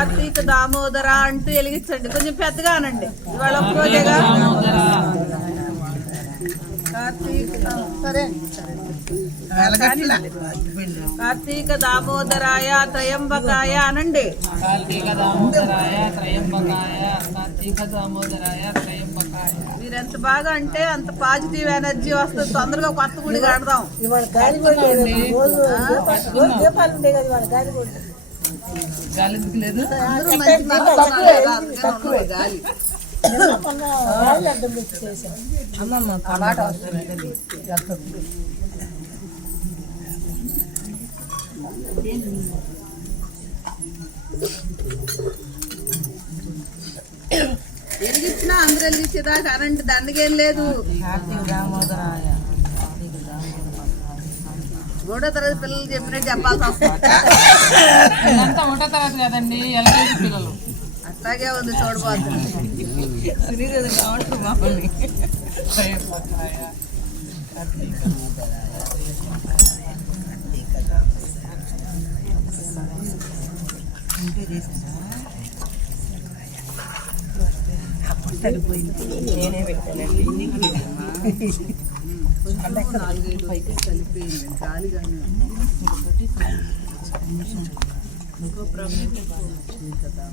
కార్తీక దామోదర అంటూ వెలిగించండి. కొంచెం పెద్దగా అనండి. ఇవాళ ఒక రోజేగా కార్తీక దామోదరాయ త్రయంబకాయ అనండి. మీరు ఎంత బాగా అంటే అంత పాజిటివ్ ఎనర్జీ వస్తుంది. తొందరగా కొత్త గుడి కడదాం. వెలిగించినా అందరూ వెలిగించేదా కరెంట్ దండగేం లేదు. మూడో తరగతి పిల్లలు చెప్పినట్టు చెప్పాల్సి వస్తుంది. ఒకటో తరగతి కదండి, ఎల్కేజీ పిల్లలు. అట్లాగే ఉంది చూడబోతుంది. నేనే పెట్టానండి. 4-5 పైకి కలిపిపోయింది గాలిగానే. ఇంకో ప్రభుత్వం కదా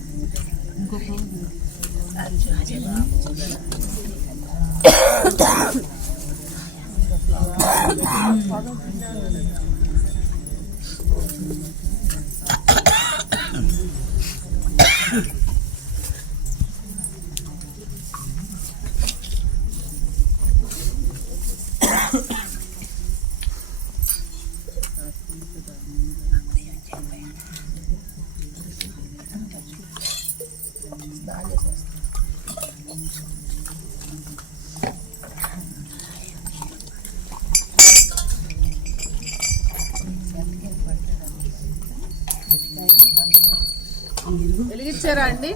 వెలిగించారా అండి?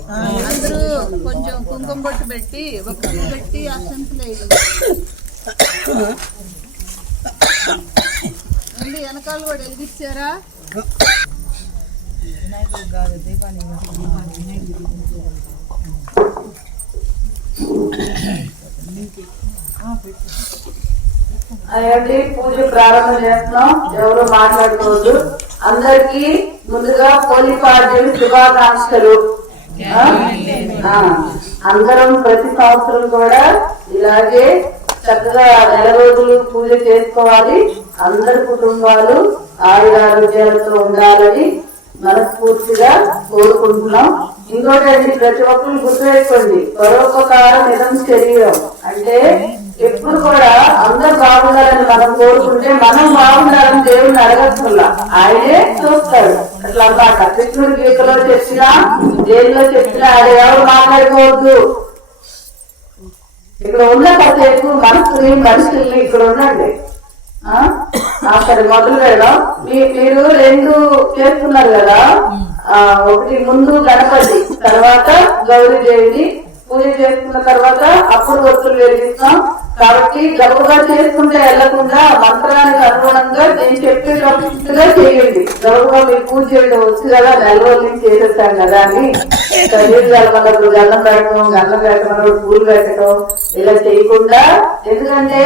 అందరూ కొంచెం కుంకుమ బొట్టు పెట్టి ఒక పువ్వు పెట్టి అక్షంతలు అండి. వెనకాల కూడా వెలిగించారా? అయ్యండి, పూజ ప్రారంభం చేస్తున్నాం. ఎవరు మాట్లాడుకోవద్దు. అందరికి ముందుగా పోలిపాడ్యమి శుభాకాంక్షలు. అందరం ప్రతి సంవత్సరం కూడా ఇలాగే చక్కగా నెల రోజులు పూజ చేసుకోవాలి. అందరి కుటుంబాలు ఆయురారోగ్యాలతో ఉండాలని మనస్ఫూర్తిగా కోరుకుంటున్నాం. ఇంకోటండి, ప్రతి ఒక్కరు గుర్తుపెట్టుకోండి, పరోపకారం నిజం శరీరం. అంటే ఎప్పుడు కూడా అందరు బాగుండాలని మనం కోరుకుంటే మనం బాగుండాలని దేవుడిని అడగచ్చుల్లా, ఆయనే చూస్తాడు. అట్లా అన్నమాట. కృష్ణుడి గీతలో చెప్పినా దేనిలో చెప్పినా అది ఎవరు మాట్లాడుకోవద్దు. ఇక్కడ ఉన్న కాసేపు మనుషుల్ని ఇక్కడ ఉండండి. సరే, మొదలు పెడదాం. మీరు 2 చేస్తున్నారు కదా. ఒకటి ముందు గణపతి, తర్వాత గౌరీదేవిని పూజ చేసుకున్న తర్వాత అప్పుడు ఒత్తులు వెలిగిస్తాం. కాబట్టి గబుగా చేసుకుంటే వెళ్లకుండా మంత్రానికి అనుగుణంగా నేను చెప్పేటట్టుగా చేయండి. గబుగా మీరు పూజ చేయడం వచ్చు కదా, నెల రోజుల నుంచి చేసేస్తాం కదా అని నీళ్ళు కలమన్నప్పుడు గన్నం పెట్టడం, గన్నం పెట్టమన్నప్పుడు పూలు పెట్టడం ఇలా చేయకుండా. ఎందుకంటే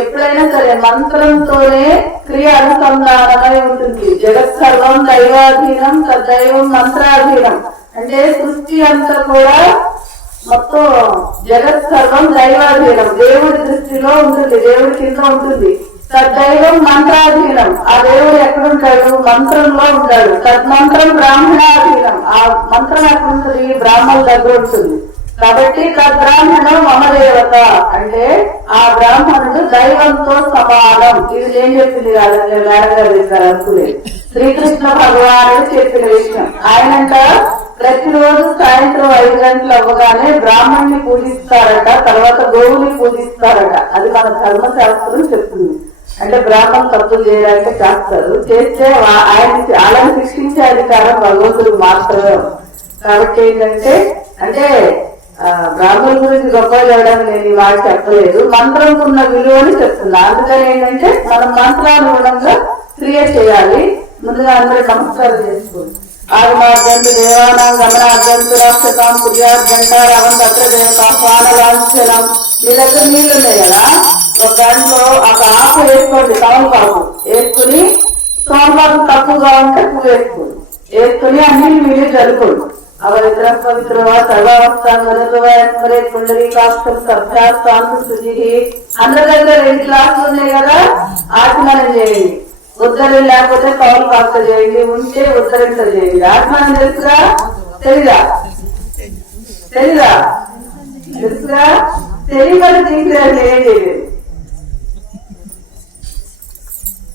ఎప్పుడైనా సరే మంత్రంతోనే క్రియ అనుసంధానమై ఉంటుంది. జగత్ సర్వం దైవాధీనం, తద్దైవం మంత్రాధీనం. అంటే సృష్టి అంతా కూడా మొత్తం జగత్ సర్వం దైవాధీనం, దేవుడి దృష్టిలో ఉంటుంది, దేవుడి కింద ఉంటుంది. తద్దైవం మంత్రాధీనం, ఆ దేవుడు ఎక్కడుంటాడు? మంత్రంలో ఉంటాడు. తద్మంత్రం బ్రాహ్మణాధీనం, ఆ మంత్రం ఎక్కడుంటుంది? బ్రాహ్మణుల దగ్గర ఉంటుంది. కాబట్టి తద్బ్రాహ్మణం మమదేవత, అంటే ఆ బ్రాహ్మణుడు దైవంతో సమానం. ఇది నేను చెప్పింది కాదండి, మేడం గారు చెప్పారు అనుకునేది. శ్రీకృష్ణ భగవానుడు చెప్పిన విషయం. ఆయనంట ప్రతిరోజు సాయంత్రం 5 గంటలు అవ్వగానే బ్రాహ్మణ్ణి పూజిస్తారట, తర్వాత గోవుని పూజిస్తారట. అది మన ధర్మశాస్త్రం చెప్తుంది. అంటే బ్రాహ్మణ్ తప్పులు చేయడానికి చేస్తారు. చేస్తే వాళ్ళని శిక్షించే అధికారం భగవంతుడికి మాత్రమే. కాబట్టి ఏంటంటే, అంటే బ్రాహ్మణుల గురించి గొప్ప చేయడానికి నేను ఈ మాట చెప్పలేదు, మంత్రంకు ఉన్న విలువని చెప్తున్నా. అందుకని ఏంటంటే మనం మంత్రానుగుణంగా క్రియ చేయాలి. ముందుగా అందరూ నమస్కారం చేసుకోండి. ఆగమార్గంతు దేవానాం గమనార్గంతు రాక్షసాం పుర్యార్గంటారవం తత్ర దేవతాహ్వానలాంఛనం. మీ దగ్గర నీళ్ళు ఉన్నాయి కదా, ఒక దాంట్లో ఒక ఆకు వేసుకోండి, తమలపాకు వేసుకుని, తమలపాకు తక్కువగా ఉంటే పువ్వు వేసుకుని అన్ని మీరు జరుపుకోండి. అపవిత్ర పవిత్ర సర్వావస్థాంగరే పుండరీకాక్షం సభ్యాస్తాంతు శుచి. అందరి దగ్గర 2 గ్లాసులు ఉన్నాయి కదా, ఆచమనం చేయండి. ఉద్దరం లేకపోతే పౌరు పాత్ర చేయండి, ఉంటే ఉద్దరింత చేయండి. ఆత్మానం తెలుసుగా తెలీదా తెలియదు తీసుకురండి. ఏం చేయలేదు,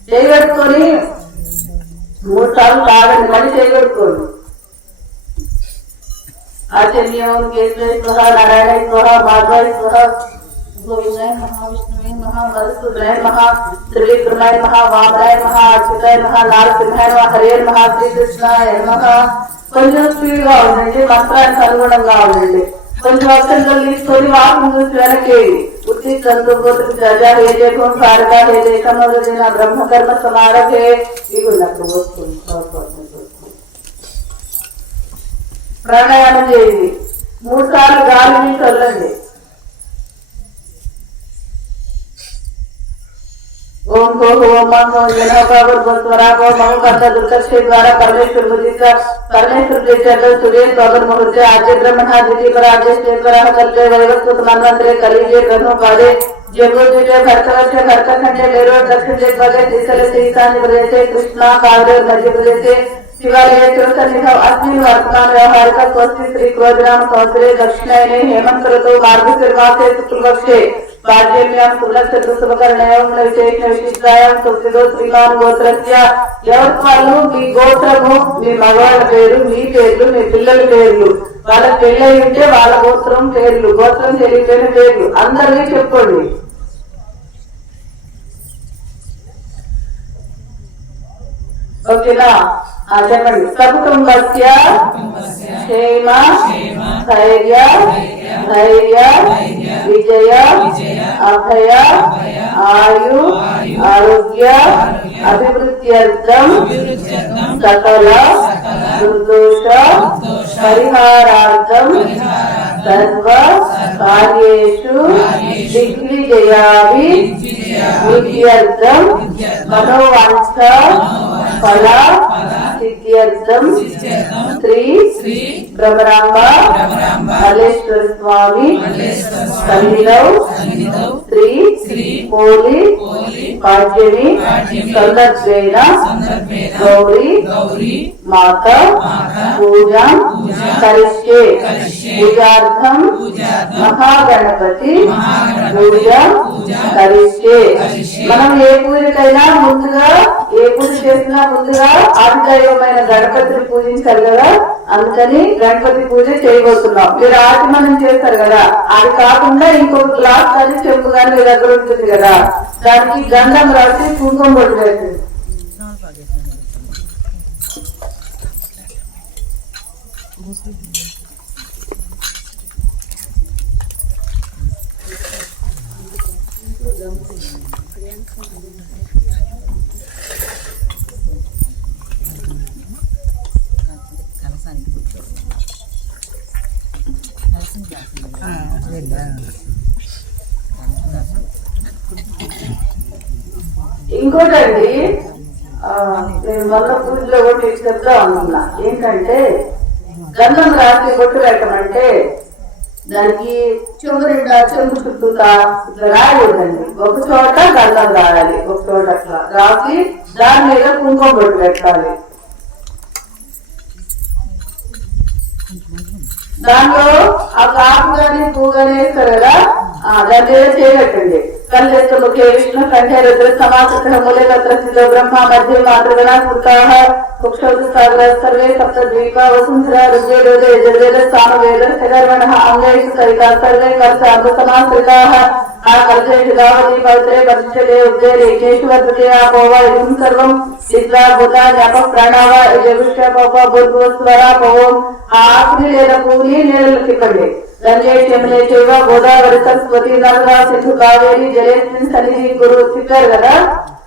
చేయగట్టుకొని 3 సార్లు తాగండి, మళ్ళీ చేయగట్టుకోండి. ఆచర్యం కేశవ స్వహ నారాయణ స్వహ మాధవ స్వహ गोविंदाय महा विष्णुवे महा मधुसूदनाय महा त्रिविक्रमाय महा वामनाय महा अच्युताय महा नारसिंहाय महा हरे महा శ్రీకృష్ణాయ మహా. కొంచెం స్పీడ్ గా ఉండండి, మంత్రానికి అనుగుణంగా ఉండండి. కొంచెం అక్షంతలు తీసుకొని వాసన చూసి వెనకేది. ఉత్తి కందుకోతు ప్రజా హే దేశం సారగా హే దేశం బ్రహ్మకర్మ సమారభే. ఇవి నాకు వస్తుంది. ప్రాణాయామం చేయండి, 3 సార్లు గాలి నుంచి వదలండి. ओम को ओम मम जन पावर बसवरा को मम करता दुर्कक्षे द्वारा परमेश्वर मुदिता परमेश्वर के चरण सूर्य स्वागत मुहूर्त आज ब्रह्मणा दिति पर आज शेखर कल्पे वैवस्वत मनवंतरे कलिजे ब्रह्म पादे जगो जिते भरतवर्ष भरतखंडे लेरो दक्षिण दिग्भागे तीसरे ईशान्य प्रदेशे कृष्णा कावरे मध्य प्रदेशे शिवालय तिरुसन्निध अस्मिन् वर्तमान व्यवहारिक स्वस्ति श्री क्रोधराम संवत्सरे दक्षिणायने हेमंत ऋतौ मार्गशीर्षमासे शुक्लपक्षे पाद्यम्यां शुक्लचतुर्शुभकर्णयों विशेष विशिष्टायां सुखितो श्रीमान् गोत्रस्य ఎవరు మీ గోత్రము, మీ మగవాళ్ళ పేరు, మీ పేర్లు, మీ పిల్లల పేర్లు, వాళ్ళ పెళ్ళై ఉంటే వాళ్ళ గోత్రం పేర్లు, గోత్రం తెలియని పేర్లు అందరినీ చెప్పండి. ఓకేనా? చెప్పండి. సకుటుంబస్య క్షేమ స్థైర్య ధైర్య విజయ అభయ ఆయు ఆరోగ్య అభివృద్ధ్యర్థం సకల దుర్దోష పరిహారార్థం సర్వ కార్యేషు దిగ్విజయాభి విద్యార్థం మనోవాంఛ ఫల సిద్ధ్యర్థం శ్రీ భ్రమరాంబ మల్లేశ్వర స్వామి సన్నిధౌ శ్రీ పోలి పాడ్యమి సందర్భేణ గౌరీ మాత పూజా కరిష్యే. పూజార్థం మహాగణపతి పూజ కరిష్యే. మనం ఏ పూజకైనా ముందుగా, ఏ పూజ చేసినా ముందుగా ఆదిదైవమైన గణపతిని పూజించాలి కదా, అందుకని గణపతి పూజ చేయబోతున్నాం. మీరు ఆచమనం చేస్తారు కదా, అది కాకుండా ఇంకొక గ్లాస్ కానీ చెంపు కానీ మీ దగ్గర ఉంటుంది కదా, దానికి గంధం రాసి కుంకుమ బొట్టు వేస్తుంది. ఇంకోటండి, నేను మొన్న పూజలో ఒకటి చెప్తా అనుకున్నా. ఏంటంటే గంధం రాసి బొట్టు పెట్టమంటే దానికి చెంబు నిండా చెంబు చుట్టూతా ఇట్లా రాయకూడదండి. ఒక చోట గంధం రాయాలి, ఒక చోట అట్లా రాసి దాని మీద కుంకుమ బొట్టు పెట్టాలి. దాంట్లో ఆ కాపు గాని పువ్వు గాని వేస్తారు కదా, దాని మీద చేయబెట్టండి. కళ్యస్థ ముఖ్య విష్ణు కంఠే రుద్ర సమాకృత మూలే తత్ర స్థితో బ్రహ్మ మధ్య మాతృగణ పుత్రాః కుక్షౌతు సాగర సర్వే సప్త ద్వీపా వసుంధర ఋగ్వేద యజుర్వేద సామవేద సగర్వణః అంగైషు సరితా సర్వే కర్షాంత సమాశ్రితాః ఆ కల్చేషు గావతి పవిత్రే పరిష్ఠతే ఉద్వేరే కేషు వర్ధతే ఆపోవ ఇదం సర్వం చిత్రా భూత జ్ఞాప ప్రాణావ జగుష్ట పౌప భూర్భువస్వర పవం. ఆ ఆకుని లేదా పువ్వుని నీళ్ళకి తిప్పండి. గంగే యమునే చైవ గోదావరి సరస్వతి నర్మదా సింధు కావేరి జలేస్మిన్ సన్నిధి గురు. తిప్పారు కదా,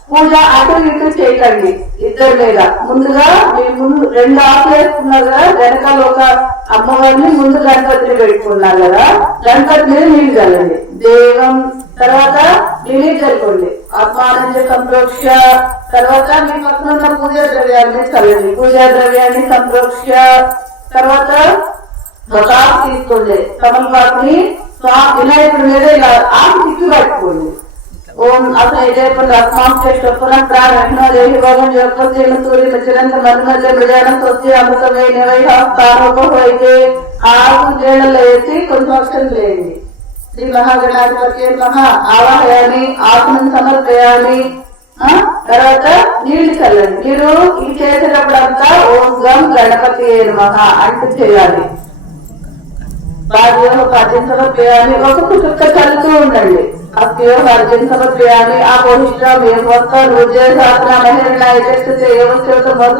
పూజ అటు ఇటు చేయకండి ఇద్దరు మీద. ముందుగా మీ ముందు 2 ఆకులు వేసుకున్నారు కదా, వెనకాల ఒక అమ్మవారిని, ముందు గణపతిని పెట్టుకున్నారు కదా, గణపతి మీద నీళ్లు చల్లండి. దేవం తర్వాత నీళ్ళు చల్లుకోండి. ఆత్మానంద సంప్రోక్ష తర్వాత మీ పక్కన ఉన్న పూజా ద్రవ్యాన్ని చల్లండి. పూజా ద్రవ్యాన్ని సంప్రోక్ష తర్వాత ఒక ఆకు తీసుకోండి. తమలపాకుని వినాయకుడి మీద ఇలా ఆకు తిప్పి పట్టుకోండి. ఓం అసలు ఇదే ప్రాణం యొక్క సూర్య చిరంత మధ్య ప్రజానం తొచ్చి అమృతమై నిర్వహిస్తానోపైతే ఆకు నీళ్ళలో వేసి కొంచెం అక్షరం చేయండి. శ్రీ మహాగణాధిపతి మహా ఆవాహయాన్ని ఆకును సమర్పయాన్ని. తర్వాత నీళ్లు చల్లండి. మీరు ఇది చేసేటప్పుడంతా ఓం గం గణపతి మహా అంటూ చేయాలి. పార్జన సమర్పయాన్ని ఒక్కొక్క చుక్క చల్లుతూ ఉండండి. అస్తియో పార్జన సమర్పయాన్ని ఆ పోషిష్ట శాస్త్ర మహిళ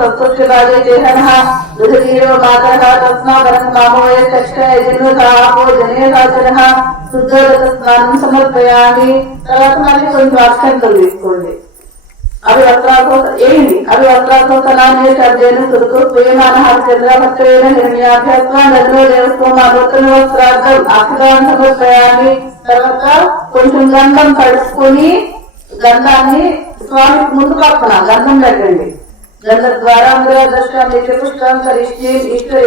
సంతృష్టిరాజే చేహన మాత తస్మాకరం మామోయ చక్షో జనే సాచన శుద్ధోదక స్నానం సమర్పయాన్ని. తర్వాత మళ్ళీ కొంచెం అక్షంతలు తీసుకోండి. అవి వస్త్రాన్ని అవి చర్జను సురుకు ప్రియమాన చంద్రభక్తులైన హిరణ్యాభ్యాసంలో దేవస్వామి వస్త్రార్థం అక్షరాన్ని సమర్పయాన్ని. తర్వాత కొంచెం గంధం కడుచుకొని గంధాన్ని స్వామికి ముందు పక్కన గంధం పెట్టండి. గంధ ద్వారా పుష్పం కరిష్టి ఇష్టం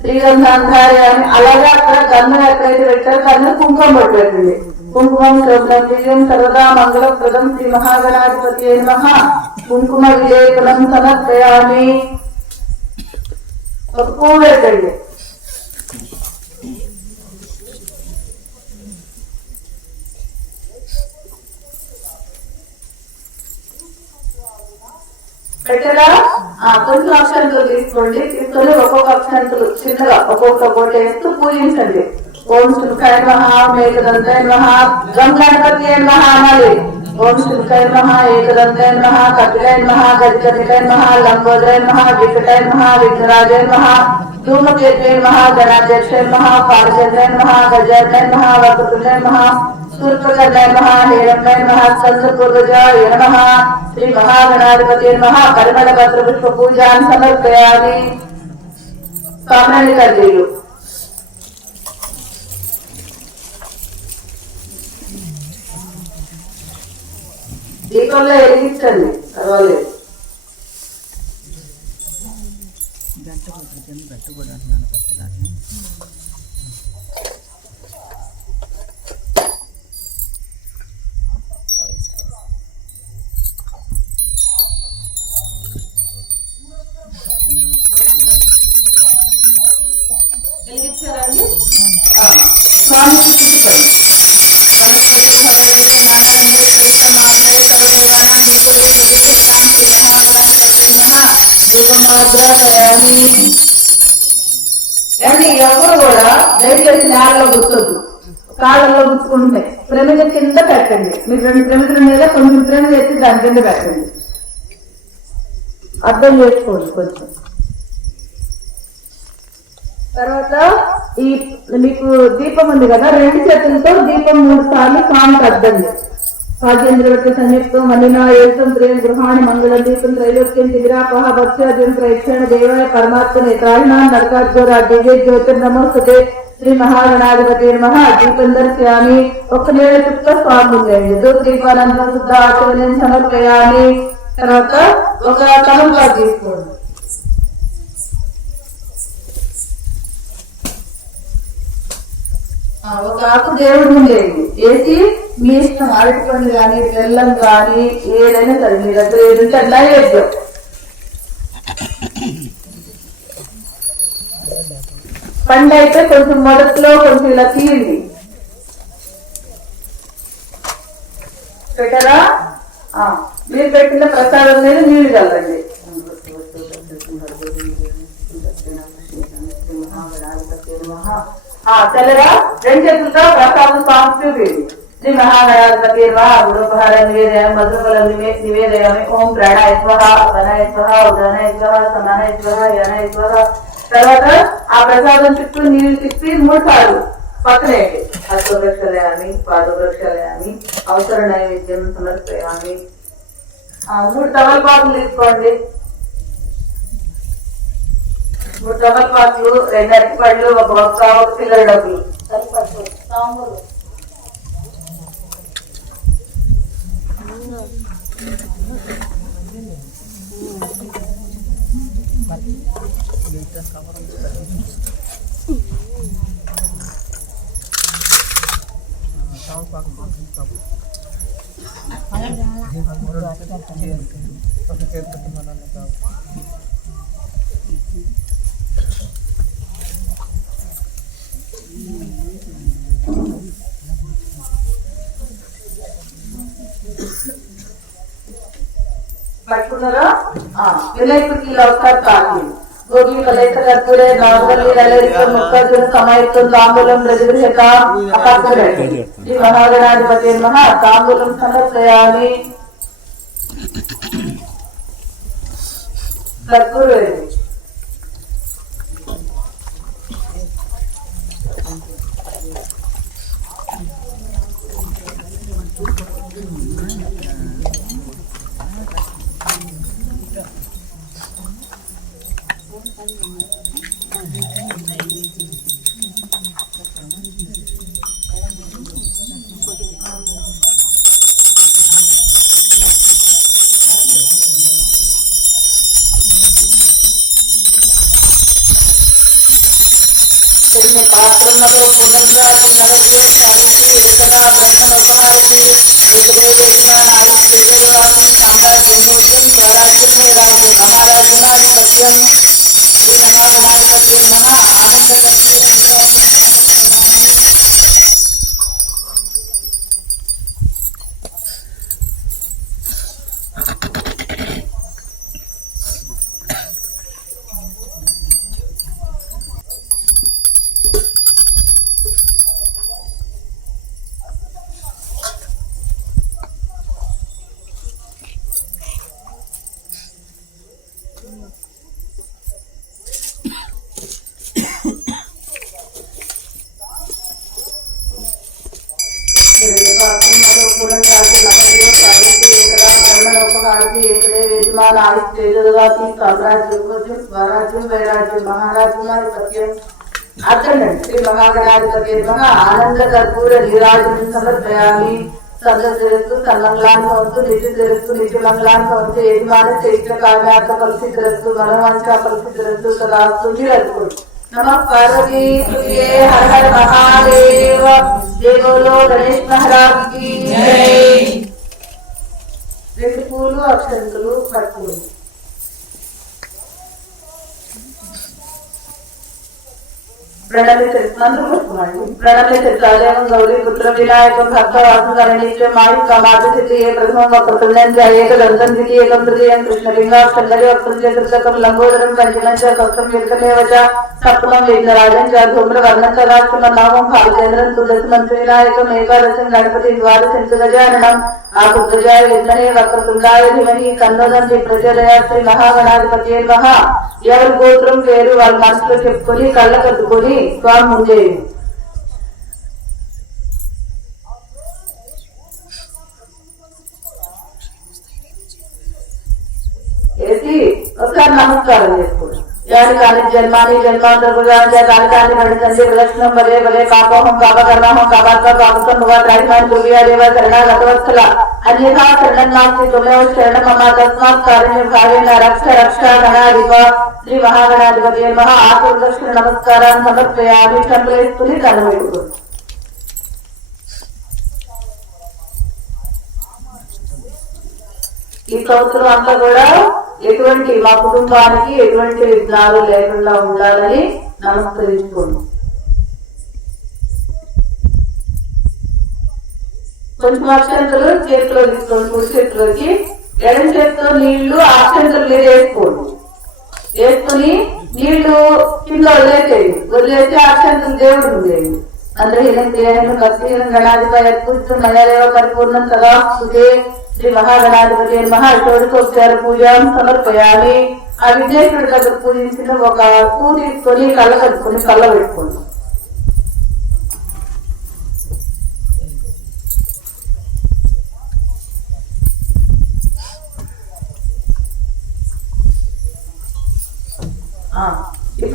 శ్రీగంధాంధార్యాన్ని. అలాగే అక్కడ గంధం ఎక్కడైతే పెట్టారో దాన్ని కుంకుమ పట్టు పెట్టండి. కుంకుమం విజయం సర్వదా మంగళప్రదం శ్రీ మహాగణాధిపతి నమః. కుంకుమ విలేపనం సమర్పయామి. ఒక పువ్వు పెట్టండి. పెట్టరా కొంచెం అక్షంతలు తీసుకోండి. తీసుకొని ఒక్కొక్క అక్షంతలు చిన్నగా ఒక్కొక్క కోట వేస్తూ పూజించండి. ఓం శుల్కాయ మహా మేఘదంతాయ మహా గం గణపతి మహా అనాలి. ఓం శుల్కాయ మహా ఏకదంతాయ మహా కపిలాయ మహా గజకపిలాయ మహా లంబోదరాయ మహా వికటాయ మహా విఘ్నరాజాయ మహా ధూమకేతయ మహా గణాధ్యక్షాయ మహా పాలచంద్రాయ మహా గజాయ మహా వక్రతుండాయ మహా సూర్పకర్ణాయ మహా హేరంగాయ మహా స్కందపూర్వజాయ నమః. శ్రీ మహాగణాధిపతి మహా పరిమళ పత్ర పుష్ప పూజాన్ని సమర్పయామి. సామాన్య కర్రీలు దీపంలో వెలిగించండి, పర్వాలేదు. వెలిగించారండి. స్వామి ఎవరు కూడా దయచేసి నేలలో గుర్తొద్దు, కాళ్ళల్లో గుర్తుకుంటే ప్రమిద కింద పెట్టండి. మీరు 2 ప్రమిదల మీద కొంచెం ప్రమిద ఎత్తి దాని కింద పెట్టండి. అర్థం చేసుకోండి కొంచెం. తర్వాత ఈ మీకు దీపం ఉంది కదా, 2 చేతులతో దీపం 3 సార్లు స్వామికి అద్దండి. రాజేంద్రవతి సంయుక్తం మలినా ఏకం త్రేయం గృహాణి మంగళం దీపం త్రైలోక్యం తిగిరాపహ భక్త్యాద్యం ప్రేక్షణ దేవాయ పరమాత్మనే త్రాహిణాన్ నరకాజ్యోరా దివ్య జ్యోతిర్నమోస్తుతే శ్రీ మహాగణాధిపతి నమః. దీపం దర్శయామి. ఒక్క నీళ్ళ చుక్క స్వామి ఉండండి. దీపానందం శుద్ధ ఆచరణ సమర్పయామి. తర్వాత ఒక తమలపాకు తీసుకోండి. ఒక ఆకు దేవుడి ముందు వేసి మీ ఇష్టం అరటిపండు కానీ బెల్లం కానీ ఏదైనా సరే మీ దగ్గర ఏదంటే అలా వేద్దాం. పండు అయితే కొంచెం మొదట్లో కొంచెం ఇలా తీయండి. పెట్టరా? మీరు పెట్టిన ప్రసాదం మీద నీళ్లు చల్లండి. చల్లరా 2 చేతులతో ప్రసాదం స్వామి శ్రీ మహాగణాధిపతి గురుపహార నివేదయామి మధుఫలం నివేదయామి. ఓం ప్రాణాయ స్వహ వనాయ స్వహ ఉదానాయ స్వహ సమానాయ స్వహ యానాయ స్వహ. తర్వాత ఆ ప్రసాదం చుట్టూ నీళ్లు తిప్పి 3 సార్లు పక్కనే హస్తవృక్షలయామి పాదవృక్షలయామి అవసర నైవేద్యం సమర్పయామి. 3 తమలపాకులు తీసుకోండి. 3 తమలపాకులు, 2 అరటిపళ్ళు, 1 ఒక్క చిల్లర డబ్బులు. పట్టుకున్నారా? వినాయకుడికి ఇలా ఒకసారి తాకి గోపి కలైత కర్పూరే నాగవల్లి లలిత ముక్కజున సమాయుక్తం తాంబూలం ప్రతిగృహత అపకరే. శ్రీ మహాగణాధిపతి నమః. తాంబూలం సమర్పయామి. కర్పూరే పాత్రలలో పునర్గా నవజీవ సావిత్రి వికటా బ్రహ్మోపహారతి ఏకదేవ యజమానాయి శ్రీజగవాసి సామ్రాజ్యమోత్యం స్వరాజ్యమే రాజ్యం మహారాజునాధిపత్యం. శ్రీ మహాగణాధిపత్యం మహా ఆనందకర్పూరం అర్థండి. శ్రీ మహాగణాధిపతి ఆనంద కర్పూర నీరాజనం సమర్పయామి. సర్వతిరస్సు సన్మంగళాన్ని వంతు నిత్య తిరస్సు నిత్య మంగళాన్ని వంతు యజమాన చైత్ర కావ్యార్థ పరిస్థితిరస్సు మనవంశ పరిస్థితిరస్సు సదాస్తు నిరస్సు. నమః పార్వతీ ప్రియే హర హర మహాదేవ. జై బోలో గణేష్ మహారాజ్ కి జై. 2 పూలు అక్షంతులు పట్టులు. प्रणमितम गौरी पुत्र विनायक भक्तवासुकरणीश्वर मायु कामादिति प्रथम वक्रतुल्यं एकदंतं द्वितीयं तृतीयं कृष्णलिंगं चंद्रवक्त्रं लंबोदरं पंचमं च सप्तमं वीरकमेव च सप्तमं विघ्नराजं च धूम्रवर्णं च राष्ट्रमं नवमं भालचन्द्रं तुलसीमं विनायकं एकादशं गणपति द्वादशं च गजाननं आकुब्जय विघ्नने वक्रतुण्डाय धीमहि तन्नो प्रचोदयात्. श्री महागणाधिपतये नमः. ఎవరి గోత్రం పేరు వాళ్ళ మనసులో చెప్పుకొని కళ్ళ కట్టుకొని స్వామి ముందే వేసి ఒకసారి నమస్కారం చేసుకోండి. यानी काली जन्मानी जन्मांतर गुजान जय काली काली मणि संजय प्रदक्षिणं वरे वरे पापोहं पापकर्महं पापात्मा पापकं भगवान राजमान दुर्व्या देव शरणागतवत्सला अन्यथा शरणं नास्ति त्वमेव शरणं मम तस्मात् कारुण्य भावेन रक्ष रक्ष गणाधिप. श्री महागणाधिपतये नमः. आत्मदर्शन नमस्कारान् समर्पयामि. चंद्रेस्तुनि कन्वेतु. ఈ సంవత్సరం అంతా కూడా ఎటువంటి మా కుటుంబానికి ఎటువంటి విఘ్నాలు లేకుండా ఉండాలని నమస్కరించుకోండి. కొంచెం అక్షంతలు చేతిలో తీసుకోండి. కుడి చేతిలోకి ఎడం చేతితో నీళ్లు అక్షంతలు మీద వేసుకోండి. వేసుకుని నీళ్లు కింద వదిలేసి అక్షంతలు దేవుడు ఉండేది. అందరహీనం క్రియాహీనం భక్తిహీనం గణాధిపతి అద్భుతం మయాదేవ పరిపూర్ణం సదా స్తుతే. శ్రీ మహాగణాధిపతి మహా షోడశోపచార పూజాం సమర్పయామి. ఆ విఘ్నేశ్వరుడి దగ్గర పూజించిన ఒక పూ తీసుకొని కళ్ళ కట్టుకుని కళ్ళ పెట్టుకోండి.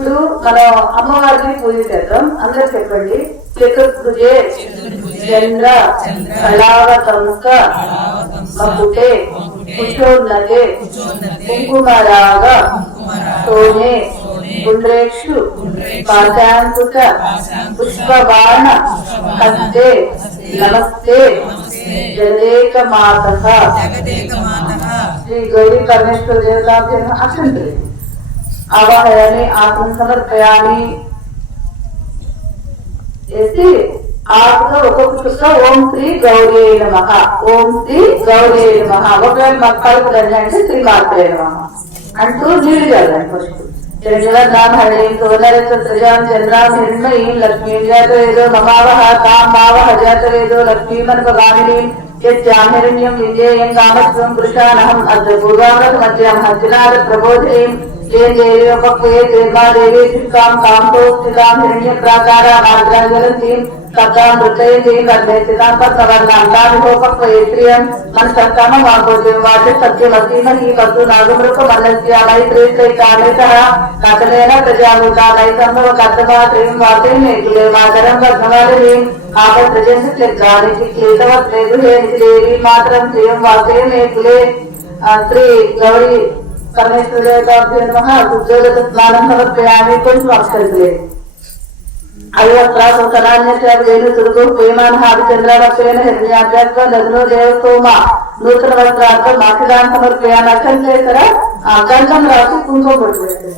ఇప్పుడు మనం అమ్మవారిని పూజ చేద్దాం. అందరూ చెప్పండి. చతుర్భుజే చంద్ర కళావతంక మకుటే కుశోన్నతే కుంకుమరాగ సోనే పుండ్రేక్షు పాశాంకుశ పుష్పబాణ హస్తే నమస్తే జగదేకమాతః శ్రీ గౌరీ పరమేశ్వర దేవతాభ్యः అక్షంతరే ఆవాహయామి ఆత్మ సమర్పయామి. వేసి ఆకులో ఒక్కొక్క చుక్క ఓం శ్రీ గౌరీ నమః, ఓం శ్రీ గౌరీ నమః. ఒకవేళ మాకు కలుపు దండ అంటే శ్రీ మాత్రే నమః అంటూ నీళ్ళు చల్లండి. ఫస్ట్ చంద్రనాథ హరిం సోదరత్వ సజాం చంద్రాం హిరణ్మయీం లక్ష్మీం జాతవేదో మమావహ తాం మావహ జాతవేదో లక్ష్మీమనుపగామినీం యస్యాహిరణ్యం విజేయం కామస్వం పురుషానహం అద్య పూర్వామృత మధ్యం హస్తినాథ ప్రబోధినీం దేవోపక్వే దేవాదేవీ శుక్లాం కాంతోస్థితాం హిరణ్య ప్రాకారా ఆర్ద్రాంజలంతీం కథాం నృతయంతీం కర్మేస్థితాం పద్మవర్ణాం తామిహోపక్వే శ్రియం మనసక్కామ వాగోదేవ వాచ సత్యమసీమహి కర్తు నాగమృక మల్లస్య మైత్రేకైకామేతః కథనేన ప్రజామూతా నైసంభవ కర్తమా త్రీం వాతే మేకులే మాతరం పద్మవారిణీం ఆపత్రజన్య క్లేదాని క్లేదవత్రే గృహే దేవీ మాతరం శ్రియం వాతే మేకులే. శ్రీ గౌరీ పరమేశ్వర దేవతాభ్యో నమః. ఉద్యోగ స్నానం సమర్పయామి. కొంచెం అక్షరలేదు అయ్యత్రాసనాన్యేను దుర్గో ప్రేమానహాది చంద్రావక్షేణ హిరణ్యాభ్యాత్వ నగ్నో దేవస్తోమ నూతన వస్త్రార్థం మాసిదాన్ సమర్పయామి. అక్షరం చేస్తారా? గంధం రాసి కుంకుమ బొట్టు పెట్టండి.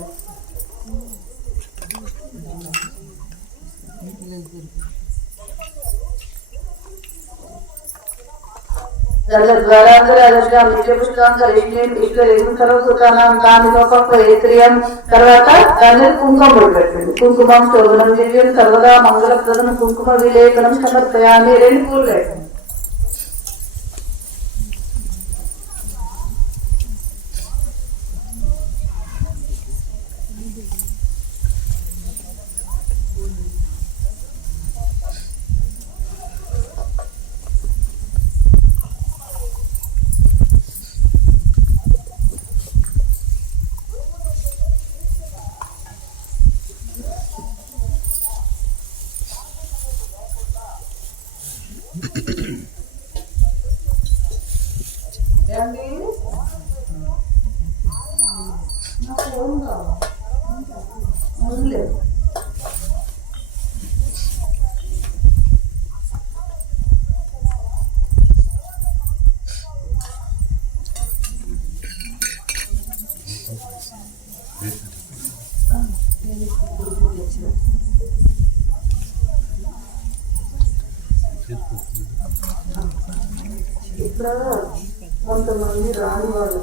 తర్వాత దాని కుంకుమ పెట్టండి. కుంకుమం శోభనం దివ్యం సర్వదా మంగళప్రదం కుంకుమ విలేపనం సమర్పయామి. 2 పూలు పెట్టండి. ఇక్కడ కొంతమంది రాని వారు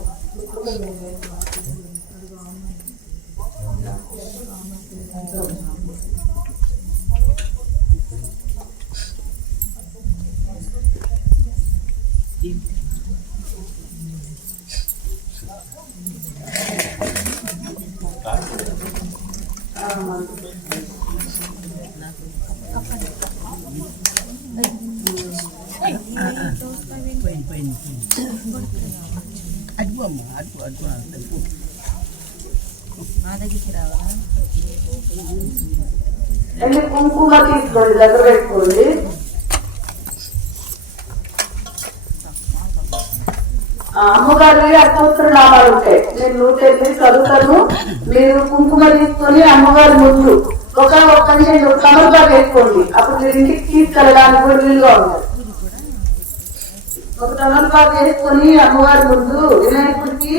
కుంకుమ తీసుకోండి, దగ్గర పెట్టుకోండి. అమ్మగారి అష్టోత్తర నామాలు ఉంటాయి. నేను 108 చదువుతాను. మీరు కుంకుమ తీసుకొని అమ్మగారి ముందు ఒక నిమిషం తమలపాకు వేసుకోండి. అప్పుడు మీరు ఇంటికి తీసుకెళ్ళడానికి కూడా వీలుగా ఉంటుంది. ఒక తమలపాకు వేసుకొని అమ్మవారి ముందు వినాయకుడికి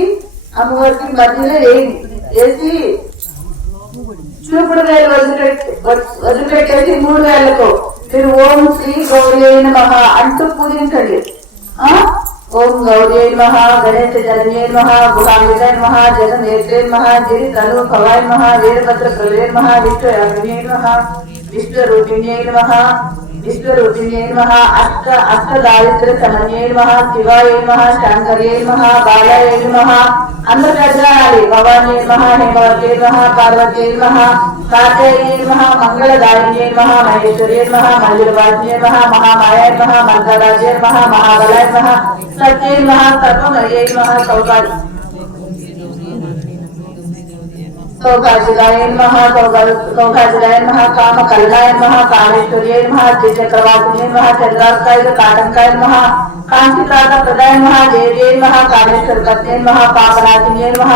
అమ్మవారికి మధ్యలో వేసి చూపుడు వేలు వదిలిపెట్టేసి 3 వేలకు మీరు ఓం శ్రీ గౌరీ నమః అంటూ పూజించండి. ఓం గౌరీ నమః, గణేశ జనన్యే నమః, గుహాంబికాయ నమః, జగన్నేత్రే నమః, గిరి తను భవాయ నమః, వీరభద్ర ప్రవే నమః, విష్ణుయామినే నమః, విష్ణురూపిణ్యే నమః, విష్ణురూపిణ్యే నమః, అష్టదారిద్ర్య సమన్యే నమః, శివాయ నమః, శంకర్యే నమః, బాలాయ నమః. అందరూ గజాలి. భవానీ నమః, హేమవత్యే నమః, పార్వత్యే నమః, కాత్యాయనే నమః, మంగళదాయినే నమః, మహేశ్వర్యే నమః, మంజులవాసినే నమః, మహామాయాయ నమః, మంత్రరాజ్యే నమః, మహాబలాయ నమః, సత్యే నమః, సర్వమయే నమః, సౌభాగ్య सौभाग्यदाय नमः सौभाग्यदाय नमः काम कल्याय नमः कामेश्वर्याय नमः चक्रवासिने नमः चंद्रार्काय काटंकाय नमः कांतिकांत प्रदाय नमः जय जय नमः कामेश्वर पत्ने नमः पापनाशिने नमः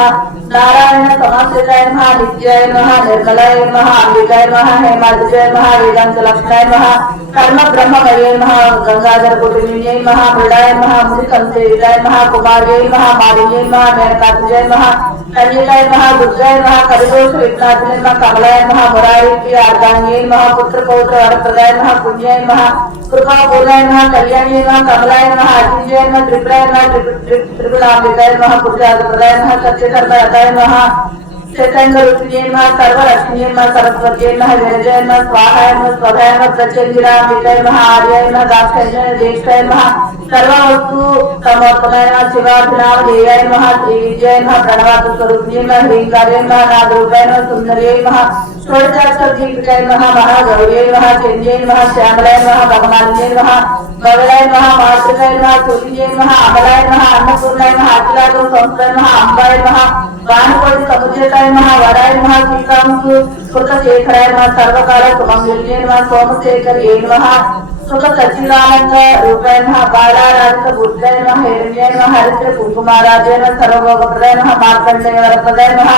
नारायण समाश्रिताय नमः नित्याय नमः निर्मलाय नमः अंबिकाय नमः हेमाद्रियाय नमः वेदांत लक्ष्मणाय नमः कर्म ब्रह्ममये नमः गंगाधर कुटुंबिने नमः मृडाय नमः मुनिसंसेविताय नमः कुमार्यै नमः मालिन्यै नमः मेनकात्मजाय नमः कन्यकाय नमः दुर्गाय नमः कलिदोष विघ्नाशिने नमः कमलाय नमः मुरारी अर्धांग्यै नमः पुत्र पौत्र वरप्रदाय नमः पुण्याय नमः कृपा पूर्णाय नमः कल्याणी नमः कमलाय नमः अजिंजय नमः त्रिपुराय नमः त्रिपुरांबिकाय नमः पुरुषार्थप्रदाय नमः सत्यधर्मरताय नमः चैतन्यरूपिणे नमः सर्वलक्ष्मीये नमः सरस्वत्यै नमः विरजाय नमः स्वाहाय नमः स्वधाय नमः प्रत्यंगिरांबिकाय नमः आर्याय नमः दाक्षायणाय ज्येष्ठाय नमः सर्ववस्तु समर्पणाय नमः शिवाभिनामधेयाय नमः श्रीविजयाय नमः प्रणवात् स्वरूपिणे नमः ह्रींकार्याय नमः नादरूपाय नमः सुंदर्यै नमः षोडशाक्षरदीपिकाय नमः महागौर्यै नमः चन्द्यै नमः श्यामलाय नमः भगवान्यै नमः मंगलाय नमः मातृकाय नमः तुलिये नमः अमलाय नमः अन्नपूर्णाय नमः अखिलागो संस्थाय नमः अंबाय नमः वानकोटि समुद्रकाय नमः वराय नमः श्रीकांसु कृतशेखराय नमः सर्वकाल सुमंगल्ये नमः सोमशेखर्यै नमः सुख सच्चिदानंद रूपाय नमः बालाराधित बुद्धाय नमः हिरण्याय नमः हरिद्र कुंकुमाराध्याय नमः सर्वभोगप्रदाय नमः मार्कण्डेय वरप्रदाय नमः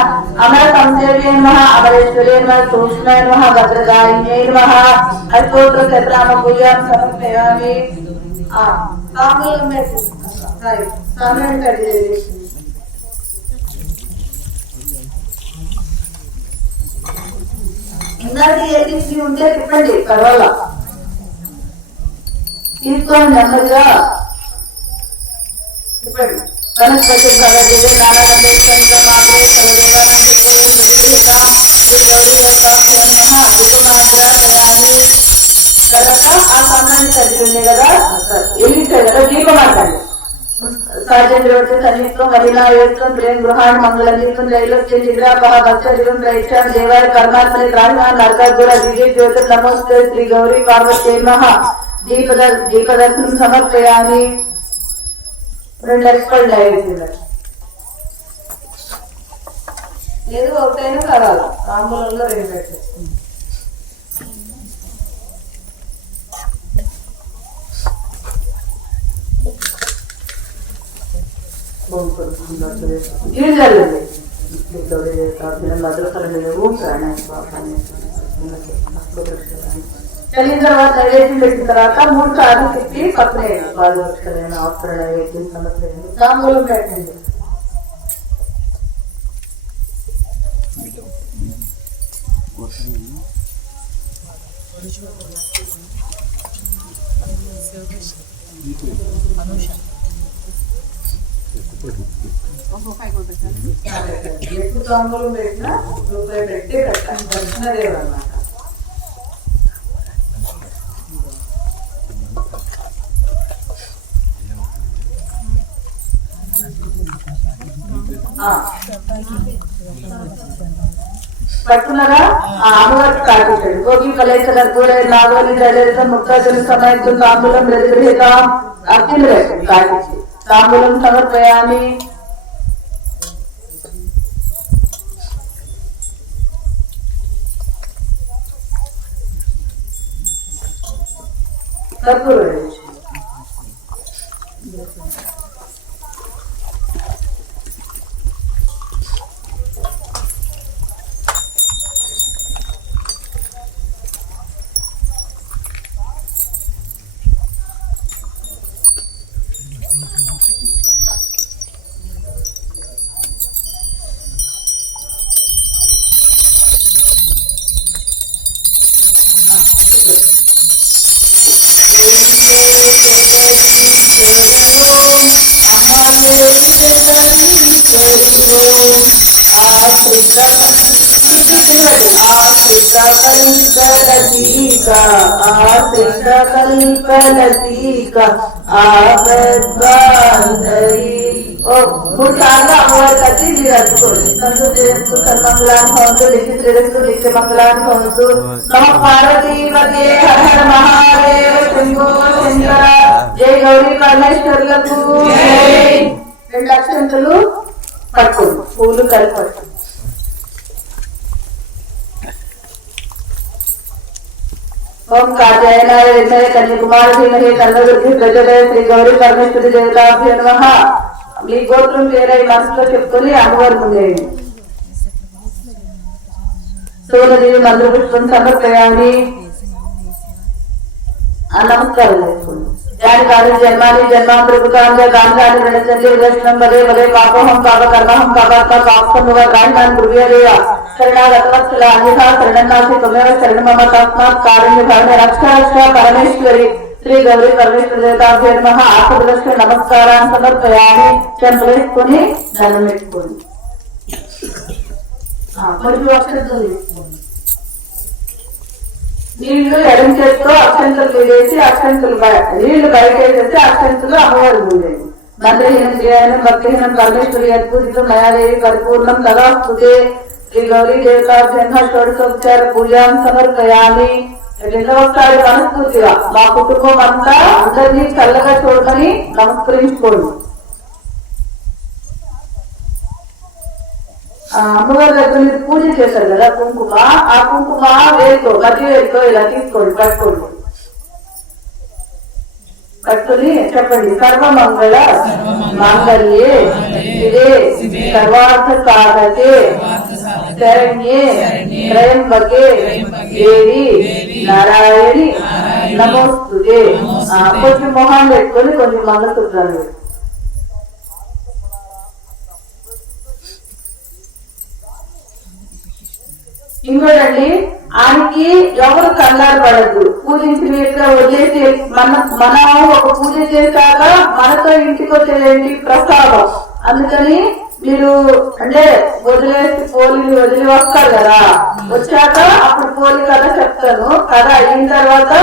अमर संसेव्यै नमः अमरेश्वर्यै नमः सूक्ष्माय नमः भद्रदायिन्यै नमः अष्टोत्तर शतनाम पूजां समर्पयामि। तांबूलं में राइट सामने कर दीजिए। ఇందాక ఏది ఉంటే చెప్పండి పర్వాలా తీసుకొని నెమ్మదిగా చెప్పండి వనస్పతి సర్వదేవే నారాయణే చంద్రమాగే సర్వదేవానందే తర్వాత ఆ సమయాన్ని చదివింది కదా ఎలిగిస్తాయి కదా దీపం మాట్లాడి సాజేంద్రవతి సన్నిహితం మహిళాయుక్తం ప్రేమ గృహాన్ని మంగళదీపం రైలోక్యం చిద్రాపహ భక్తదివం రైత్యాం దేవాయ కర్మాత్మని ప్రాణ నరకాదుర దివ్య జ్యోతి నమస్తే శ్రీ గౌరీ పార్వతీ నమః దీపదర్శనం సమర్పయామి। 2 లక్షలు అయిపోయింది ఏదో ఒకటైనా కావాలి తాంబూలంలో 2 లక్షలు చల్లిన తర్వాత నైవేద్యం పెట్టిన తర్వాత 3 సార్లు తిప్పి పక్కన బాగా అవసరం నైవేద్యం సమర్పించండి తాంబూలం పెట్టండి। ఎప్పుడు తాంబూలం పెట్టినా రూపాయి పెట్టి పెట్టాలి దర్శనదేవుడు అన్నమాట। పట్టుకున్నారా అమ్మవారికి కాటించండి గోపి కలేశ్వర కూడా నాగోని జలేత ముక్తాజన సమయంతో తాంబూలం ప్రతిగృహీత అర్జునుడు కాటించి తాంబూలం సమర్పయామి। కర్పూరం జై గౌరీ పరమేశ్వరులకు 2 లక్షలు పట్టుకోండి పూలు కలిపి ओम कात्यायनाय विद्महे कन्याकुमारी धीमहि तन्नो दुर्गे प्रचोदयात् శ్రీ గౌరీ పరమేశ్వరి దేవతాభ్యో నమః మీ గోత్రం పేరై మనసులో చెప్పుకొని అమ్మవారి ముందేయండి సోనదేవి మంత్రపుష్పం సమర్పయామి నమస్కారం చేసుకోండి ज्ञान कार्य जन्मानि जन्मांतरपुतांग गांधानि रणचंद्र दर्शनं वदे वदे पापोहं पापकर्महं पापात्मा पापसंभव गांधान गुरुवेदेव शरणागतवत्सल अन्यथा शरणन्नासि त्वमेव शरणं मम तस्मात् कारुण्यभावेन रक्ष रक्ष परमेश्वरी श्री गौरी परमेश्वरी देवताभ्यो नमः आत्मदर्शक नमस्कारान् समर्पयामि चंपलेసుకొని దండం పెట్టుకోండి కొంచెం అక్షంతలు తీసుకోండి నీళ్లు ఎడం చేతితో అక్షంతలు వేసి అక్షంతలు నీళ్లు బయట వేసేసి అక్షంతలు అమ్మవారి పూజేది మంత్రహీనం శ్రీయానం భక్తిహీనం పరమేశ్వరి అద్భుతం మయాదేవి పరిపూర్ణం తదాస్తుతే శ్రీ గౌరీ దేవతాభ్యర్థ షోడశోపచార పూజాం సమర్పయామి. రెండవసారి మనస్ఫూర్తిగా మా కుటుంబం అంతా అందరినీ చల్లగా చూడమని నమస్కరించుకోండి. అమ్మవారి దగ్గర మీరు పూజ చేశారు కదా కుంకుమ, ఆ కుంకుమ వేలుతో మధ్య వేలుతో ఇలా తీసుకోండి, పట్టుకొని చెప్పండి సర్వమంగళ మాంగళ్యే శివే సర్వార్థ సాధకే శరణ్యే త్రయంబకే దేవి నారాయణి నమోస్తుతే. కొంచెం మొహాన్ని పెట్టుకొని కొంచెం మంగళసూత్రాలు ఇంకోటండి, ఆయనకి ఎవరు కంగారు పడద్దు. పూజించిన వదిలేసి మనం ఒక పూజ చేశాక మనతో ఇంటికి వచ్చేదేంటి ప్రసాదం. అందుకని మీరు అంటే వదిలేసి పోలిని వదిలి వస్తారు కదా, వచ్చాక అప్పుడు పోలి కథ చెప్తాను. కథ అయిన తర్వాత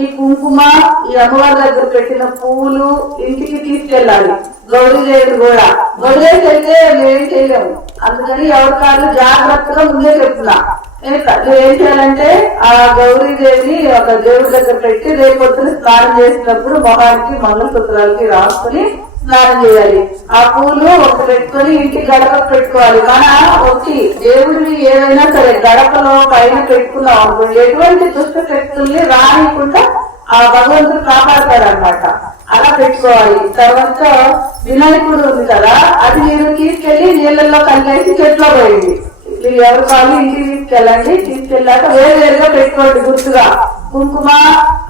ఈ కుంకుమ ఈ అమ్మవారి దగ్గర పెట్టిన పువ్వులు ఇంటికి తీసుకెళ్ళాలి. గౌరీదేవి కూడా వదిలేసి వెళ్తే మేమేం చేయలేము. అందుకని ఎవరి కాదు జాగ్రత్తగా ముందే చెప్తున్నా. ఏం చేయాలంటే ఆ గౌరీదేవిని ఒక దేవుడి దగ్గర పెట్టి రేపొద్దున స్నానం చేసినప్పుడు మొహానికి మంగళసూత్రాలకి రాసుకుని స్నానం చేయాలి. ఆ పూలు ఒక పెట్టుకొని ఇంటి గడపకు పెట్టుకోవాలి. మన వచ్చి దేవుడిని ఏదైనా సరే గడపలో పైన పెట్టుకున్నాం అనుకోండి, ఎటువంటి దుష్ట శక్తుల్ని రానికుండా ఆ భగవంతుడు కాపాడతాడనమాట. అలా పెట్టుకోవాలి. తర్వాత వినాయకుడు ఉంది కదా, అది మీరు తీసుకెళ్లి నీళ్ళల్లో కలిగేసి చెట్లో పోయింది. మీరు ఎవరు కాదు ఇంటికి తీసుకెళ్ళండి. తీసుకెళ్ళాక వేరువేరుగా పెట్టుకోండి. గుర్తుగా కుంకుమ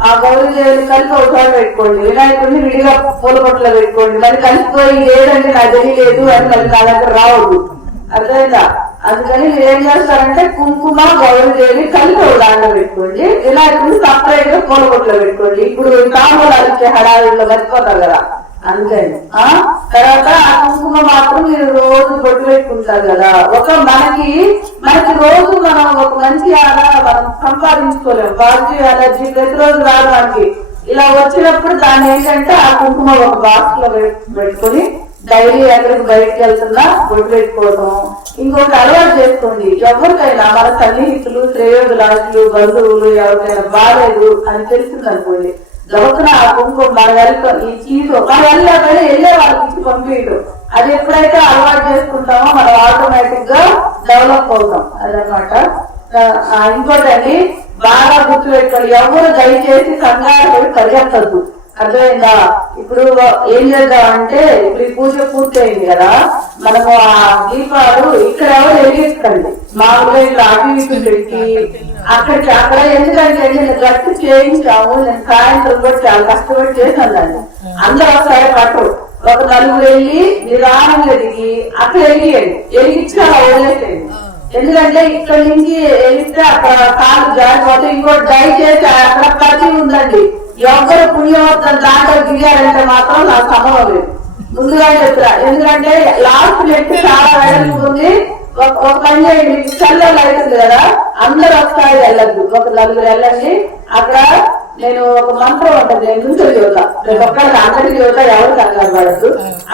ఆ గౌరీదేవిని కలిపి ఒకసారి పెట్టుకోండి. వినాయకుడిని విడిగా పూలపొట్లో పెట్టుకోండి. మరి కలిసిపోయి లేదంటే నాకు తెలియలేదు అని మళ్ళీ నా దగ్గర రావద్దు, అర్థమైందా? అందుకని మీరు ఏం చేస్తారంటే కుంకుమ గౌరీదేవి కలిపి ఒక దాంట్లో పెట్టుకోండి. వినాయకుడిని సపరేట్ గా పూలపొట్లో పెట్టుకోండి. ఇప్పుడు తాంబూలాలు ఇచ్చే హడావిడిలో మర్చిపోతారు కదా, అందుకని. తర్వాత ఆ కుంకుమ మాత్రం మీరు రోజు బొట్టు పెట్టుకుంటారు కదా. మనకి రోజు మనం ఒక మంచి మనం సంపాదించుకోలేము. పాజిటివ్ ఎనర్జీ ప్రతిరోజు రాదు మనకి. ఇలా వచ్చినప్పుడు దాన్ని ఏంటంటే ఆ కుంకుమ ఒక బాక్స్ లో పెట్టుకుని డైలీ ఎక్కడికి బయటకు వెళ్తున్నా బొట్టు పెట్టుకోవడం. ఇంకొకటి అలవాటు చేసుకోండి. ఎవరికైనా మన సన్నిహితులు శ్రేయోభిలాషులు బంధువులు ఎవరికైనా బాగాలేదు అని తెలిసింది అనుకోండి, లోపల ఆ కుంకుమ మన వెళ్తాం ఈ చీజు మన వెళ్ళాకనే వెళ్ళే వాళ్ళకి ఇచ్చి పంపించడం. అది ఎప్పుడైతే అలవాటు చేసుకుంటామో మనం ఆటోమేటిక్ గా డెవలప్ అవుతాం. అదనమాట. ఇంకోటండి, బాగా గుర్తు పెట్టుకోండి, ఎవరు దయచేసి కంగారు పరిగెత్తద్దు, అర్థమైందా? ఇప్పుడు ఏం చేద్దామంటే ఇప్పుడు ఈ పూజ పూర్తయింది కదా, మనము ఆ దీపాలు ఇక్కడ ఎవరు వెలిగిస్తండి. మామూలుగా ఇట్లా అటు ఇటు పెట్టి అక్కడ ఎందుకంటే నేను గట్టి చేయించాము. నేను సాయంత్రం కూడా చాలా కష్టపడి చేశాను దాన్ని. అందరూ ఒకసారి పట్టరు, ఒక నలుగురు వెళ్ళి నిదానంగా దిగి అక్కడ వెలిగించి అలా వదిలేసేయండి. ఎందుకంటే ఇక్కడి నుంచి వెలిస్తే అక్కడ కాలు జారిపోతే. ఇంకోటి దయచేసి అక్కడ ప్రతి ఉందండి, ఎవరు పుణ్యవర్తం దాంట్లో దిగారంటే మాత్రం నాకు సంభవం లేదు. ముందుగా చెప్తా, ఎందుకంటే లాస్ట్ నెట్ చాలా వెళ్తుంది. ఒక పని చేయండి, చల్లలు అవుతుంది కదా, అందరూ ఒకసారి వెళ్ళద్దు, ఒక నలుగురు వెళ్ళండి. అక్కడ నేను ఒక మంత్రం ఉంటుంది, నేను నుంచి చెబుతా, రేపు ఒక్కడికి అందరికి చెబుతా, ఎవరు కంగారు పడద్దు.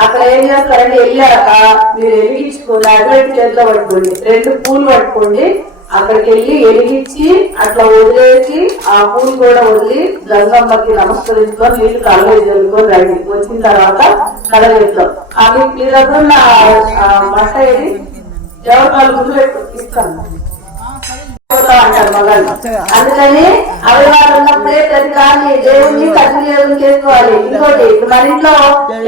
అక్కడ ఏం చేస్తారంటే వెళ్ళాక మీరు వెలిగించుకోండి, అడ్వైట్ చేతిలో పట్టుకోండి, 2 పూలు పట్టుకోండి. అక్కడికి వెళ్ళి వెలిగించి అట్లా వదిలేసి ఆ పూలు కూడా వదిలి గంగమ్మకి నమస్కరించుకొని నీళ్ళు కళ్ళ జల్లుకొని రండి. వచ్చిన తర్వాత కడగేస్తాం. అవి మీ దగ్గర ఉన్న మట్ట ఏది ఎవరి కాళ్ళు ముందు పెట్టుకొని ఇస్తాను అంటారు మగాళ్ళు. అందుకని అవి వాళ్ళు ఉన్న ఇంకోటి మన ఇంట్లో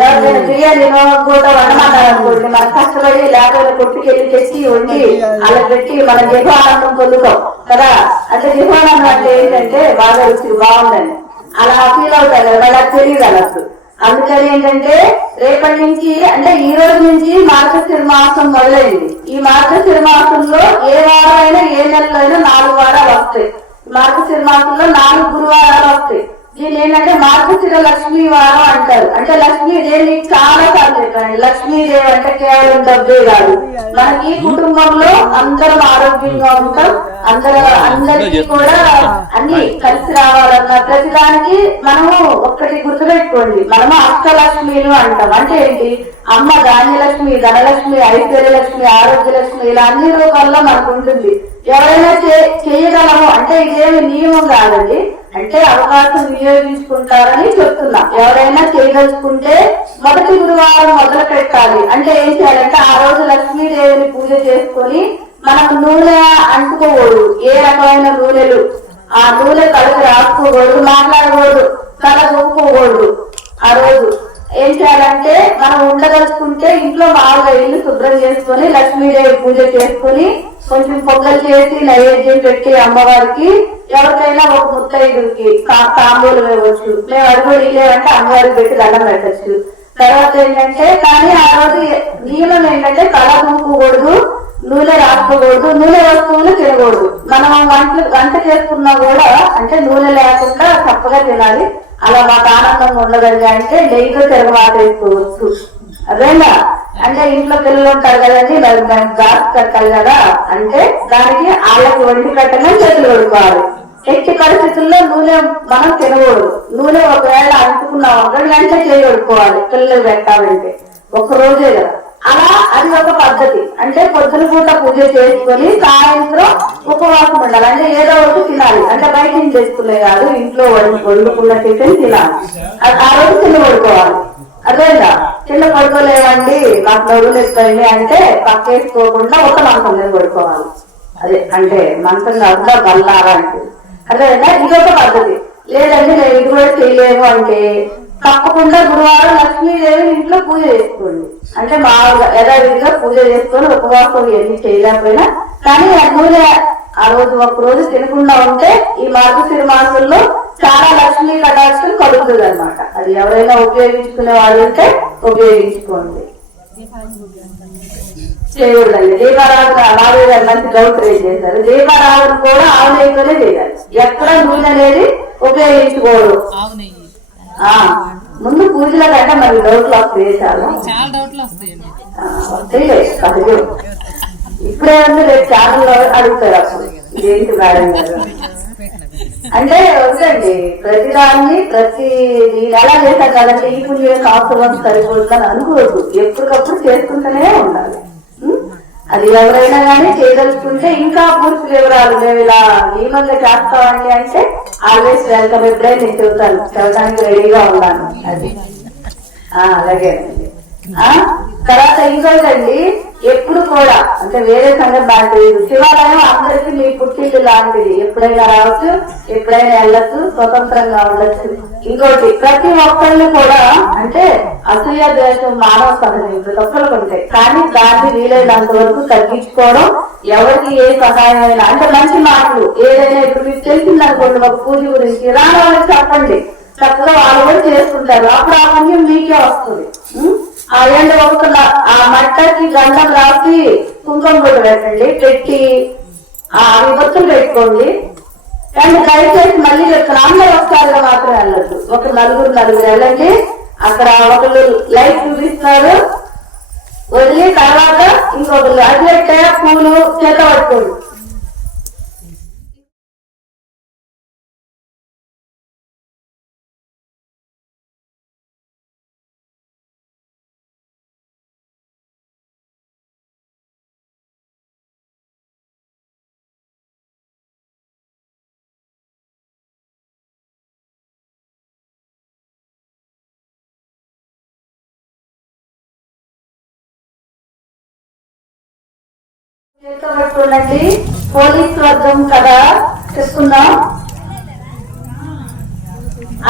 ఎవరికైనా బిర్యానీనో పూట వండమంటారు అనుకోండి, మనం కష్టపడి లేకపోతే కొట్టుకెళ్ళి తెచ్చి వండి అలా పెట్టి మనం జిహ్వానందం పొందుతాం కదా. అంటే జిహ్వానందం అంటే ఏంటంటే బాగా రుచి బాగుందని అలా ఫీల్ అవుతారు కదా, మళ్ళీ అది తెలియదు అసలు. అందుకని ఏంటంటే రేపటి నుంచి అంటే ఈ రోజు నుంచి మార్గశిర మాసం మొదలైంది. ఈ మార్గశిర మాసంలో ఏ వారం అయినా ఏ నెలలో అయినా 4 వారాలు వస్తాయి. మార్గశిర మాసంలో 4 గురువారాలు వస్తాయి. దీన్ని ఏంటంటే మార్గశిర లక్ష్మీ వారం అంటారు. అంటే లక్ష్మీదేవి చాలా సార్లు చెప్పండి, లక్ష్మీదేవి అంటే కేవలం డబ్బే కాదు, మనకి కుటుంబంలో అందరం ఆరోగ్యంగా ఉంటాం, అందరికీ కూడా అన్ని కలిసి రావాలన్న ప్రతిదానికి మనము ఒక్కటి గుర్తుపెట్టుకోండి, మనము అష్టలక్ష్మిలు అంటాం. అంటే ఏంటి, అమ్మ ధాన్యలక్ష్మి, ధనలక్ష్మి, ఐశ్వర్యలక్ష్మి, ఆరోగ్యలక్ష్మి ఇలా అన్ని రూపాల్లో మనకు ఉంటుంది. ఎవరైనా చేయగలము అంటే ఇదేమి నియమం కాదండి, అంటే అవకాశం వినియోగించుకుంటారని చెప్తున్నా. ఎవరైనా చేయదలుచుకుంటే మొదటి గురువారం మొదలు పెట్టాలి. అంటే ఏం చేయాలంటే ఆ రోజు లక్ష్మీదేవిని పూజ చేసుకొని మనకు నూనె అంటుకోకూడదు, ఏ రకమైన నూనెలు ఆ నూనె కడుపు రాసుకోకూడదు, మాట్లాడకూడదు, తల దూకోకూడదు. ఆ రోజు ఏం చేయాలంటే మనం ఉండదలుచుకుంటే ఇంట్లో బాగా ఇల్లు శుభ్రం చేసుకొని లక్ష్మీదేవి పూజ చేసుకుని కొంచెం పొంగల్ చేసి నైవేద్యం పెట్టి అమ్మవారికి ఎవరికైనా ఒక ముత్తైదుకి తాంబూలు వేయవచ్చు. మేము అడుగుడు ఇల్లేమంటే అమ్మవారికి పెట్టి దండం పెట్టచ్చు. తర్వాత ఏంటంటే కానీ ఆ రోజు నియమం ఏంటంటే తల దూకూడదు, నూనె రాసుకోకూడదు, నూనె వస్తువులు తినకూడదు. మనం వంట చేసుకున్నా కూడా అంటే నూనె లేకుండా చప్పగా తినాలి. అలా మాకు ఆనందంగా ఉండదండి అంటే నెయ్యితో తిరగమాట వేసుకోవచ్చు. అదేనా అంటే ఇంట్లో పిల్లలు ఉంటారు కదండి, గాస్ కట్టాలి కదా, అంటే దానికి వాళ్ళకి వండి కట్టగా చేతులు కొడుకోవాలి. ఎట్టి పరిస్థితుల్లో నూనె మనం తినకూడదు. నూనె ఒకవేళ అంటుకున్నాం వెంటనే చేయి కొడుకోవాలి పిల్లలు పెట్టాలంటే, ఒక్క రోజే కదా. అలా అది ఒక పద్ధతి. అంటే పొద్దున పూట పూజ చేసుకొని సాయంత్రం ఉపవాసం ఉండాలి. అంటే ఏదో ఒకటి తినాలి, అంటే బయట నుంచి తెచ్చుకునే కాదు, ఇంట్లో వండుకున్న టిఫిన్ తినాలి. ఆ రోజు తిన్న పడుకోవాలి. అదేనా చిన్న పడుకోలేవండి మాకు నడువులు ఎక్కువైంది అంటే పక్కేసుకోకుండా ఒక మంచం మీద పడుకోవాలి. అదే అంటే మంచం కాకుండా బల్లారా అంటే అదేనా ఇదొక పద్ధతి. లేదండి నేను ఇది కూడా చేయలేము అంటే తప్పకుండా గురువారం లక్ష్మీదేవి ఇంట్లో పూజ చేసుకోండి. అంటే మామూలుగా యథావిధిగా పూజ చేసుకొని ఉపవాసం ఎన్ని చేయలేకపోయినా కానీ ఆ నూనె ఆ రోజు ఒక రోజు తినకుండా ఉంటే ఈ మార్గశిర మాసంలో చాలా లక్ష్మీ కటాక్షం కలుగుతుంది అనమాట. అది ఎవరైనా ఉపయోగించుకునే వాళ్ళు ఉంటే ఉపయోగించుకోండి. చేయకూడదండి దీపారాధన. అలాగే మంచి డౌట్ రేజ్ చేశారు. దీపారాధన కూడా ఆవు నెయ్యితోనే చేయాలి, ఎక్కడ నూనె అనేది ఉపయోగించుకోరు. ముందు పూజల కంటే మరి డౌట్లు వస్తాయి, చాలా డౌట్లు వస్తాయండి. వస్తాయి ఇప్పుడే ఉంది, రేపు ఛానల్లో అడుగుతారు అసలు ఇదేంటి మేడం గారు అంటే వద్దండి. ప్రతిదాన్ని ఎలా చేశారు కదంటే ఈ పుణ్యం సంవత్సరం సరిపోతుందని అనుకోవద్దు, ఎప్పటికప్పుడు చేసుకుంటూనే ఉండాలి. అది ఎవరైనా కానీ చేయదలుచుకుంటే ఇంకా పూర్తి వివరాలు మేము ఇలా నియమంగా చేస్తామండి అంటే ఆల్వేస్ వెల్కమ్. ఎప్పుడే నేను చెబుతాను, చదవడానికి రెడీగా ఉన్నాను. అది అలాగే తర్వాత ఇంకోటండి, ఎప్పుడు కూడా అంటే వేరే సంగతి బాగా తెలియదు, శివాలయం అందరికీ మీ పుట్టిల్లు లాంటిది. ఎప్పుడైనా రావచ్చు, ఎప్పుడైనా వెళ్ళచ్చు, స్వతంత్రంగా ఉండొచ్చు. ఇంకోటి ప్రతి ఒక్కళ్ళు కూడా అంటే అసూయ ద్వేషం మానవ సహజం, ప్రతి ఒక్కరికి ఉంటాయి. కానీ దాన్ని వీలైనంత వరకు తగ్గించుకోవడం, ఎవరికి ఏ సహాయం అయినా అంటే మంచి మాటలు ఏదైనా ఇప్పుడు మీకు తెలిసిందనుకోండి ఒక పూజ గురించి రాని వాళ్ళకి చెప్పండి, చక్కగా వాళ్ళు కూడా చేసుకుంటారు. అప్పుడు ఆ పుణ్యం మీకే వస్తుంది. ఆ ఎండ ఒక ఆ మట్టకి గంధం రాసి కుంకుమ బొట్టు పెట్టండి, పెట్టి ఆ విభత్తులు పెట్టుకోండి. అండ్ దయచేసి మళ్ళీ చెప్తాను, అందరూ ఒకసారిగా మాత్రం వెళ్ళద్దు, ఒక నలుగురు వెళ్ళండి. అక్కడ ఒకళ్ళు లైట్ చూపిస్తారు, వదిలి తర్వాత ఇంకొకళ్ళు అట్లెట్టే పూలు చేత పట్టుకోండి. పట్టుకోండి, పోలీస్ వర్గం కదా చెప్పుకుందాం.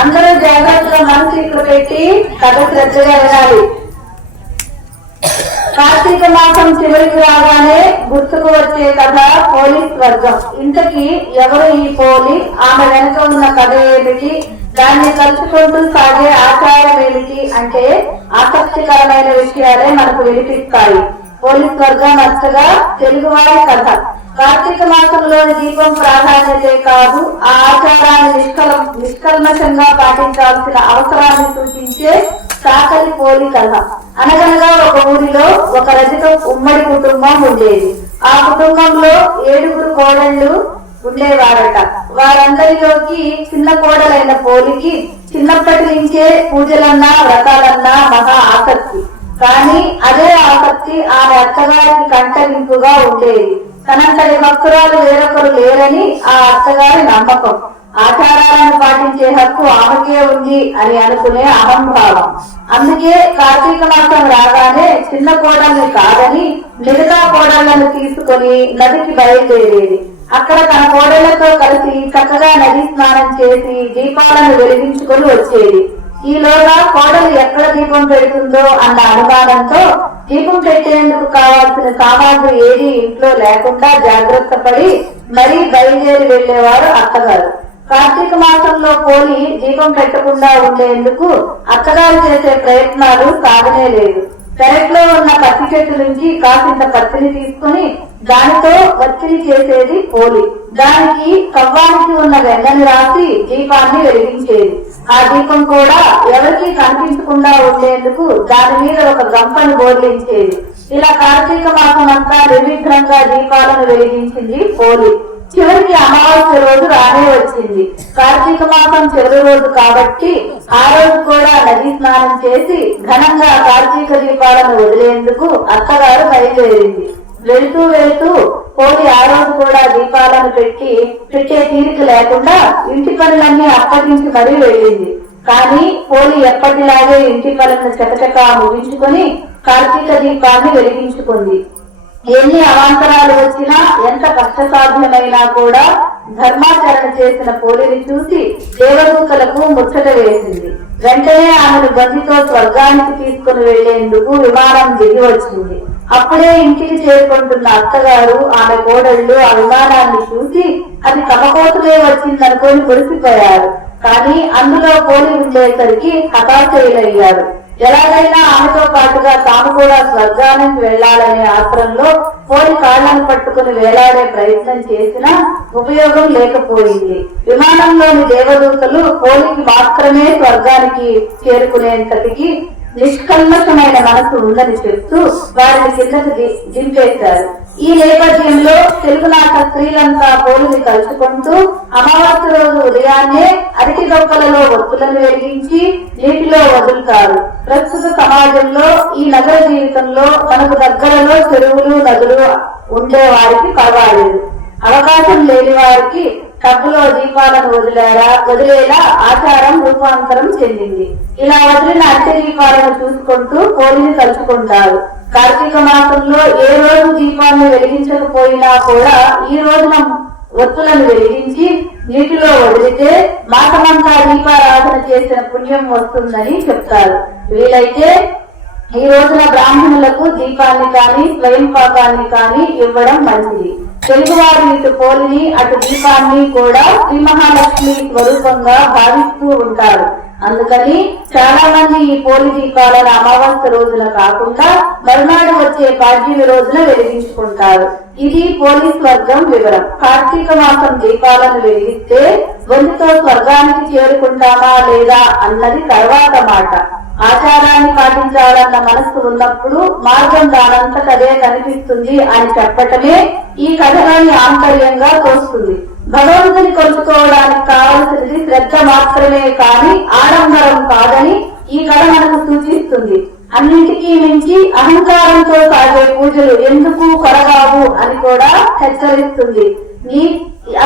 అందరూ జాగ్రత్తగా మనసు స్పీకర్ పెట్టి కథ శ్రద్ధగా వినాలి. కార్తీక మాసం చివరికి రాగానే గుర్తుకు వచ్చే కథ పోలీస్ వర్గం. ఇంతకీ ఎవరు ఈ పోలి, ఆమె వెనుక ఉన్న కథ ఏమిటి, దాన్ని కలుసుకుంటూ సాగే ఆచారం ఏమిటి అంటే ఆసక్తికరమైన విషయాలే మనకు వినిపిస్తాయి. పోలీస్ వర్గం నచ్చగా తెలుగువారి కథ. కార్తీక మాసంలోని దీపం ప్రాధాన్యతే కాదు, ఆ ఆచారాన్ని నిష్కల్మషంగా పాటించాల్సిన అవసరాన్ని సూచించే సాకలి పోలి కథ. అనగనగా ఒక ఊరిలో ఒక రజక ఉమ్మడి కుటుంబం ఉండేది. ఆ కుటుంబంలో 7 కోడళ్లు ఉండేవారట. వారందరిలోకి చిన్న కోడలైన పోలికి చిన్నప్పటి నుంచే పూజలన్నా వ్రతాలన్నా మహా ఆసక్తి. కానీ అదే ఆసక్తి ఆమె అత్తగారికి కంటగింపుగా ఉండేది. తనంతటి భక్తురాలు వేరొకరు లేరని ఆ అత్తగారి నమ్మకం. ఆచారాలను పాటించే హక్కు ఆమెకే ఉంది అని అనుకునే అహంభావం. అందుకే కార్తీక మాసం రాగానే చిన్న కోడల్ని కాదని మిగతా కోడళ్లను తీసుకుని నదికి బయలుదేరేది. అక్కడ తన కోడళ్లతో కలిసి చక్కగా నది స్నానం చేసి దీపాలను వెలిగించుకొని వచ్చేది. ఈలోగా కోడలు ఎక్కడ దీపం పెడుతుందో అన్న అనుమానంతో దీపం పెట్టేందుకు కావాల్సిన సామాగ్రి ఏది ఇంట్లో లేకుండా జాగ్రత్త పడి మరీ బయలుదేరి వెళ్లేవారు అత్తగారు. కార్తీక మాసంలో పోలి దీపం పెట్టకుండా ఉండేందుకు అత్తగారు చేసే ప్రయత్నాలు సాగనే లేదు. పెరట్లో ఉన్న పత్తి చెట్టు నుంచి కాసింత పత్తిని తీసుకుని దానితో వత్తిని చేసేది పోలి. దానికి కవ్వానికి ఉన్న వెన్నని రాసి దీపాన్ని వెలిగించేది. ఆ దీపం కూడా ఎవరికి కనిపించకుండా ఉండేందుకు దాని మీద ఒక గంపను బోర్లించేది. ఇలా కార్తీక మాసం అంతా నిర్విఘ్నంగా దీపాలను వెలిగించింది పోలి. చివరికి అమావాస్య రోజు రానే వచ్చింది. కార్తీక మాసం చివరి రోజు కాబట్టి ఆ రోజు కూడా నదీ స్నానం చేసి ఘనంగా కార్తీక దీపాలను వదిలేందుకు అత్తగారు బయలుదేరింది. వెళుతూ వెళుతూ పోలి ఆ రోజు కూడా దీపాలను పెట్టే తీరిక లేకుండా ఇంటి పనులన్నీ అప్పగించి మరీ వెళ్ళింది. కానీ పోలి ఎప్పటిలాగే ఇంటి పనులను చకచకా ముగించుకొని కార్తీక దీపాన్ని వెలిగించుకుంది. ఎన్ని అవాంతరాలు వచ్చినా ఎంత కష్టసాధ్యమైనా కూడా ధర్మాచరణ చేసిన పోలిని చూసి దేవదూతలకు ముచ్చట వేసింది. వెంటనే ఆమెను బంతితో స్వర్గానికి తీసుకుని వెళ్లేందుకు విమానం దిగి వచ్చింది. అప్పుడే ఇంటికి చేరుకుంటున్న అత్తగారు ఆమె కోడళ్లు ఆ విమానాన్ని చూసి అది తమ కోసమే వచ్చిందనుకొని మురిసిపోయారు. కానీ అందులో పోలి ఉండేసరికి హతాశయులయ్యారు. ఎలాగైనా ఆమెతో పాటుగా తాము కూడా స్వర్గానికి వెళ్లాలనే ఆత్రంలో పోలి కాళ్లను పట్టుకుని వేలాడే ప్రయత్నం చేసినా ఉపయోగం లేకపోయింది. విమానంలోని దేవదూతలు పోలికి మాత్రమే స్వర్గానికి చేరుకునేంతటికి నిష్కల్మషమైన మనసు ఉందని చెప్తూ వారిని కిందకు దింపేశారు. ఈ నేపథ్యంలో తెలుగునాట స్త్రీలంతా పోలిని కలుసుకుంటూ అమావాస్య రోజు ఉదయాన్నే అరటి దొక్కలలో ఒత్తులను వెలిగించి నీటిలో వదులుతారు. ప్రస్తుత సమాజంలో ఈ నగర జీవితంలో మనకు దగ్గరలో చెరువులు నదులు ఉండే వారికి పర్వాలేదు. అవకాశం లేని వారికి టబ్బులో దీపాలను వదిలేలా ఆచారం రూపాంతరం చెందింది. ఇలా వదిలిన అట్టి దీపాలను చూసుకుంటూ పోలిని కలుసుకుంటారు. కార్తీక మాసంలో ఏ రోజు దీపాన్ని వెలిగించకపోయినా కూడా ఈ రోజున ఒత్తులను వెలిగించి నీటిలో వదిలితే మాసమంతా దీపారాధన చేసిన పుణ్యం వస్తుందని చెప్తారు. వీలైతే ఈ రోజున బ్రాహ్మణులకు దీపాన్ని కానీ స్వయం పాకాన్ని కానీ ఇవ్వడం మంచిది. తెలుగువారు ఇటు పోలిని అటు దీపాన్ని కూడా శ్రీ మహాలక్ష్మి స్వరూపంగా భావిస్తూ ఉంటారు. అందుకని చాలా మంది ఈ పోలి దీపాలను అమావాస్య రోజున కాకుండా మరునాడు వచ్చే పాడ్యమి రోజున వెలిగించుకుంటారు. ఇది పోలీస్ వర్గం వివరం. కార్తీక మాసం దీపాలను వెలిగిస్తే వంతుతో స్వర్గానికి చేరుకుంటామా లేదా అన్నది తర్వాత మాట. ఆచారాన్ని పాటించాలన్న మనస్సు ఉన్నప్పుడు మార్గం దానంతటదే కనిపిస్తుంది అని చెప్పటమే ఈ కథలోని ఆంతర్యంగా తోస్తుంది. భగవంతుని కొలుచుకోవడానికి కావలసినది శ్రద్ధ మాత్రమే కాని ఆడంబరం కాదని ఈ కథ మనకు సూచిస్తుంది. అన్నింటికీ మించి అహంకారంతో సాగే పూజలు ఎందుకు కొరగావు అని కూడా హెచ్చరిస్తుంది. నీ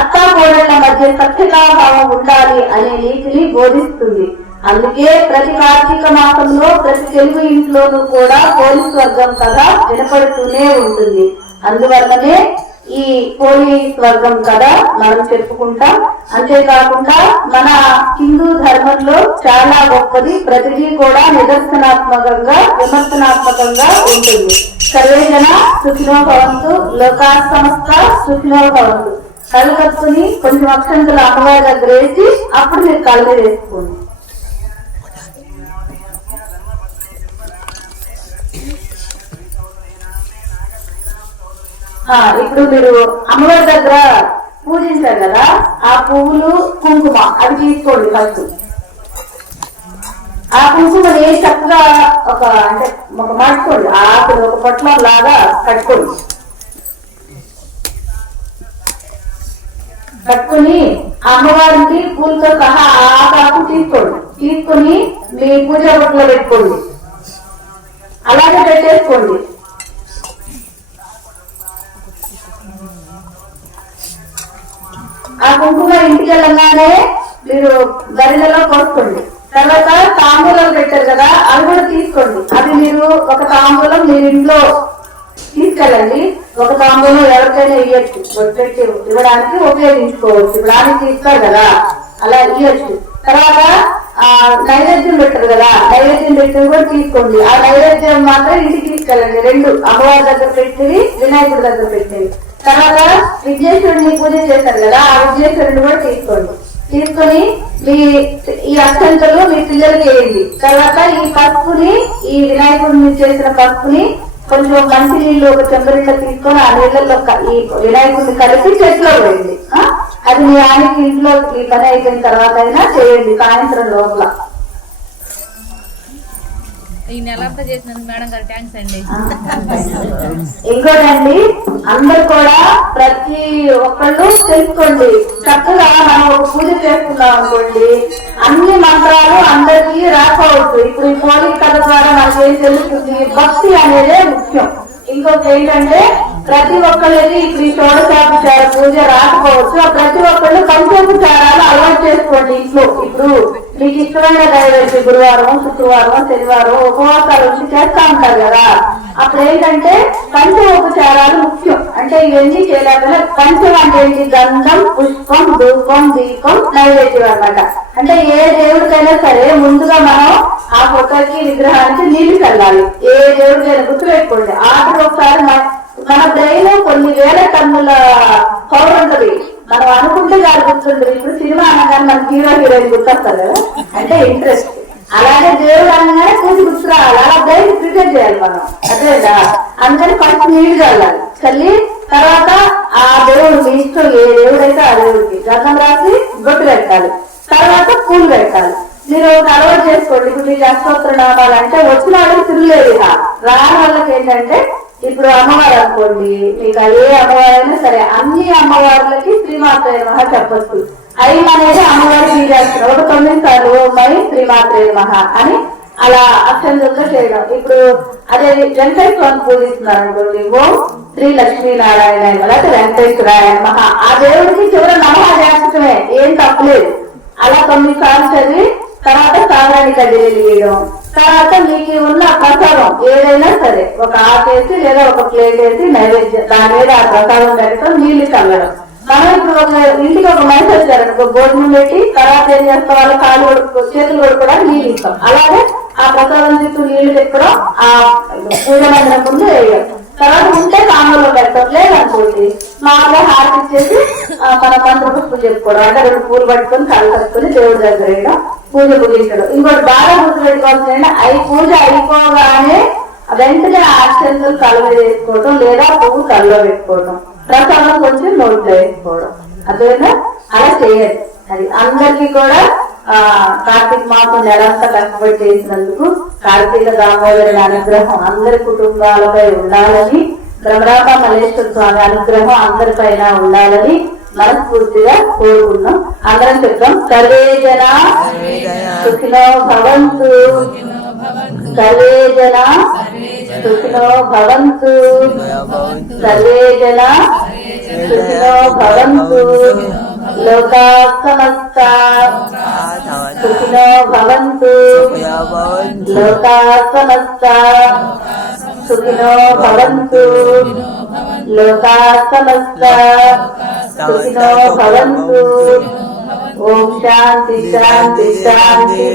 అత్తా కోడళ్ల మధ్య సత్యతాభావం ఉండాలి అనే నీతిని బోధిస్తుంది. అందుకే ప్రతి కార్తీక మాసంలో ప్రతి తెలుగు ఇంట్లోనూ కూడా పోలీస్ వర్గం కథ వినపడుతూనే ఉంటుంది. అందువల్లనే ఈ పోలీస్ వర్గం కథ మనం చెప్పుకుంటాం. అంతేకాకుండా మన హిందూ ధర్మ ధర్మంలో చాలా గొప్పది. ప్రతిదీ కూడా నిదర్శనాత్మకంగా విమర్శనాత్మకంగా ఉంటుంది. సర్వేజన సుఖినో భవంతు, లోకా సమస్త సుఖినో భవంతు. కళ్ళు కట్టుకుని కొంచెం అక్షంతలు అమ్మవారి దగ్గర వేసి అప్పుడు మీరు కళ్ళు వేసుకోండి. ఇప్పుడు మీరు అమ్మవారి దగ్గర పూజించారు కదా, ఆ పువ్వులు కుంకుమ అవి తీసుకోండి. ఫస్ట్ ఆ కుంకుమని చక్కగా అంటే ఒక మార్చుకోండి. ఆకులు ఒక పొట్లం లాగా కట్టుకోండి. కట్టుకుని అమ్మవారికి పూలతో సహా ఆకు తీసుకోండి. తీసుకుని మీ పూజ బొట్లో పెట్టుకోండి. అలాగే పెట్టేసుకోండి. ఆ కుంకుమ ఇంటికి వెళ్ళగానే మీరు గరిలలో పోసుకోండి. తర్వాత తాంబూలం పెట్టారు కదా, అవి కూడా తీసుకోండి. అది మీరు ఒక తాంబూలం మీరు ఇంట్లో తీసుకెళ్ళండి. ఒక తాంబూలం ఎవరికైనా ఇవ్వచ్చు, పెట్టి ఇవ్వడానికి ఉపయోగించుకోవచ్చు. ఇప్పుడు ఆమెకి ఇస్తారు కదా, అలా ఇవ్వచ్చు. తర్వాత నైవేద్యం పెట్టారు కదా, నైవేద్యం పెట్టి కూడా తీసుకోండి. ఆ నైవేద్యం మాత్రం ఇంటికి తీసుకెళ్ళండి. రెండు అమ్మవారి దగ్గర పెట్టివి, వినాయకుడి దగ్గర పెట్టివి. తర్వాత విఘ్నేశ్వరుడిని పూజ చేశారు కదా, ఆ విఘ్నేశ్వరుడిని కూడా తీసుకోండి. తీసుకొని ఈ అక్షంతలు మీ పిల్లలకి వేయండి. తర్వాత ఈ పసుపుని, ఈ వినాయకుడిని చేసిన పసుపుని కొంచెం మంచి నీళ్ళు ఒక చెంబరిలో తీసుకొని ఆ నీళ్ళల్లో ఈ వినాయకుడిని కలిపి చెట్లో వేయండి. అది మీ ఆయనకి ఇంట్లో ఈ పని అయిపోయిన తర్వాత అయినా చేయండి, సాయంత్రం లోపల. ఈ నెలంతా చేసినందుకు మేడం గారు థ్యాంక్స్ అండి. ఇంకోటండి, అందరు కూడా ప్రతి ఒక్కళ్ళు తెలుసుకోండి. చక్కగా మనం ఒక పూజ చేసుకున్నాం అనుకోండి, అన్ని మంత్రాలు అందరికీ రాకపోవచ్చు. ఇప్పుడు ఈ పోలిక కథ ద్వారా మనకి ఏం తెలుస్తుంది, భక్తి అనేదే ముఖ్యం. ఇంకొకటి ఏంటంటే, ప్రతి ఒక్కళ్ళకి ఇప్పుడు ఈ షోడశోపచార పూజ రాకపోవచ్చు. ప్రతి ఒక్కళ్ళు పంచోపచారాలు అలవాటు చేసుకోండి ఇంట్లో. ఇప్పుడు మీకు ఇష్టమైన దైవతి గురువారం, శుక్రవారం, శనివారం ఉపవాసాలు వచ్చి చేస్తా ఉంటారు కదా, అప్పుడు ఏంటంటే పంచోపచారాలు ముఖ్యం. అంటే ఇవన్నీ చేయలేకపోయినా పంచం అంటే ఏంటి, గంధం, పుష్పం, ధూపం, దీపం, నైవేద్యం అన్నమాట. అంటే ఏ దేవుడికైనా సరే ముందుగా మనం ఆ ఫోటోకి విగ్రహానికి నీళ్లు చల్లాలి. ఏ దేవుడికైనా గుర్తుపెట్టుకోండి. ఆఖరి ఒకసారి మన బ్రెయిన్ కొన్ని వేల టన్నుల పవర్ ఉంటది. మనం అనుకుంటే కాదు గుర్తుంటుంది. ఇప్పుడు సినిమా అనగానే మన హీరో హీరోయిన్ గుర్తొస్తారు కదా, అంటే ఇంట్రెస్ట్. అలాగే దేవుడు అనగానే పూజ గుర్తు రావాలి. అలా బ్రెయిన్ ప్రిపేర్ చేయాలి మనం, అదేదా. అందుకని ఫస్ట్ నీళ్లు చల్లాలి. చల్లి తర్వాత ఆ దేవుడు మీ ఇష్టం, ఏ దేవుడైతే ఆ దేవుడికి గంధం రాసి బొట్టు పెట్టాలి. తర్వాత పూలు పెట్టాలి. మీరు అలవాటు చేసుకోండి. ఇప్పుడు మీకు అష్టోత్తర నామాలంటే వచ్చిన వాళ్ళకి తిరగలేదు. రాని వాళ్ళకి ఏంటంటే, ఇప్పుడు అమ్మవారు అనుకోండి, మీకు ఏ అమ్మవారైనా సరే అన్ని అమ్మవార్లకి శ్రీమాత్రే నమః చెప్పచ్చు. ఐం అనేది అమ్మవారికి చేస్తారు. ఒక 9 సార్లు మై శ్రీమాత్రే నమః అని అలా అక్షంతంగా చేయడం. ఇప్పుడు అదే వెంకటేశ్వరాన్ని పూజిస్తున్నారు అనుకోండి, ఓం శ్రీ లక్ష్మీనారాయణ లేకపోతే వెంకటేశ్వరాయ నమః. ఆ దేవుడికి చివరి నమః చేస్తమే, ఏం తప్పలేదు. అలా 9 సార్లు చదివి తర్వాత సాధారణ కదిలి వేయడం. తర్వాత మీకు ఉన్న ప్రసాదం ఏదైనా సరే ఒక ఆకేసి లేదా ఒక ప్లేట్ వేసి నైవేద్యం దాని మీద ఆ ప్రసాదం పెట్టడం, నీళ్లు చల్లడం. మనం ఇప్పుడు ఒక ఇంటికి ఒక మనిషి వచ్చారనుకో, భోజనం పెట్టి తర్వాత ఏం చేస్తాం, వాళ్ళ కాళ్ళు చేతులు కూడా నీళ్ళు ఇస్తాం. అలాగే ఆ ప్రసాదం చుట్టూ నీళ్లు తిప్పడం, ఆ పూజ మందిరం ముందు వేయడం. తర్వాత ఉంటే కాంగలో పెడతాం. లేదనుకోండి మామూలుగా హారతి ఇచ్చేసి మన మంత్రపుష్పులు చెప్పుకోవడం. అంటే 2 పూలు పట్టుకొని కళ్ళు కట్టుకుని దేవుడి దగ్గర వేయడం, పూజ ముగించడం. ఇంకోటి బాగా గుర్తుపెట్టుకోవాల్సిందంటే, పూజ అయిపోగానే వెంటనే అక్షంతలు కళ్ళు వేసుకోవడం లేదా పువ్వు కళ్ళలో పెట్టుకోవడం, ప్రసాదం కొంచెం నోట్లో వేసుకోవడం. అదేనా అలా చేయాలి. అది అందరికీ కూడా కార్తీక మాసం నెలంతా కష్టపడి చేసినందుకు కార్తీక దామోదరుని అనుగ్రహం అందరి కుటుంబాలపై ఉండాలని, బ్రహ్మరామ మల్లేశ్వర స్వామి అనుగ్రహం అందరిపైన ఉండాలని మనస్ఫూర్తిగా కోరుకున్నాం. అందరం చెప్తాం, సర్వే జన సుఖినో భవంతు, సర్వే జన సుఖినో భవంతు, సర్వే జన సుఖినో భవంతు, లోకా సమస్తా సుఖినో భవంతు, లోకా సమస్తా సుఖినో భవంతు, లోకా సమస్తా సుఖినో భవంతు. ఓం శాంతి శాంతి శాంతి.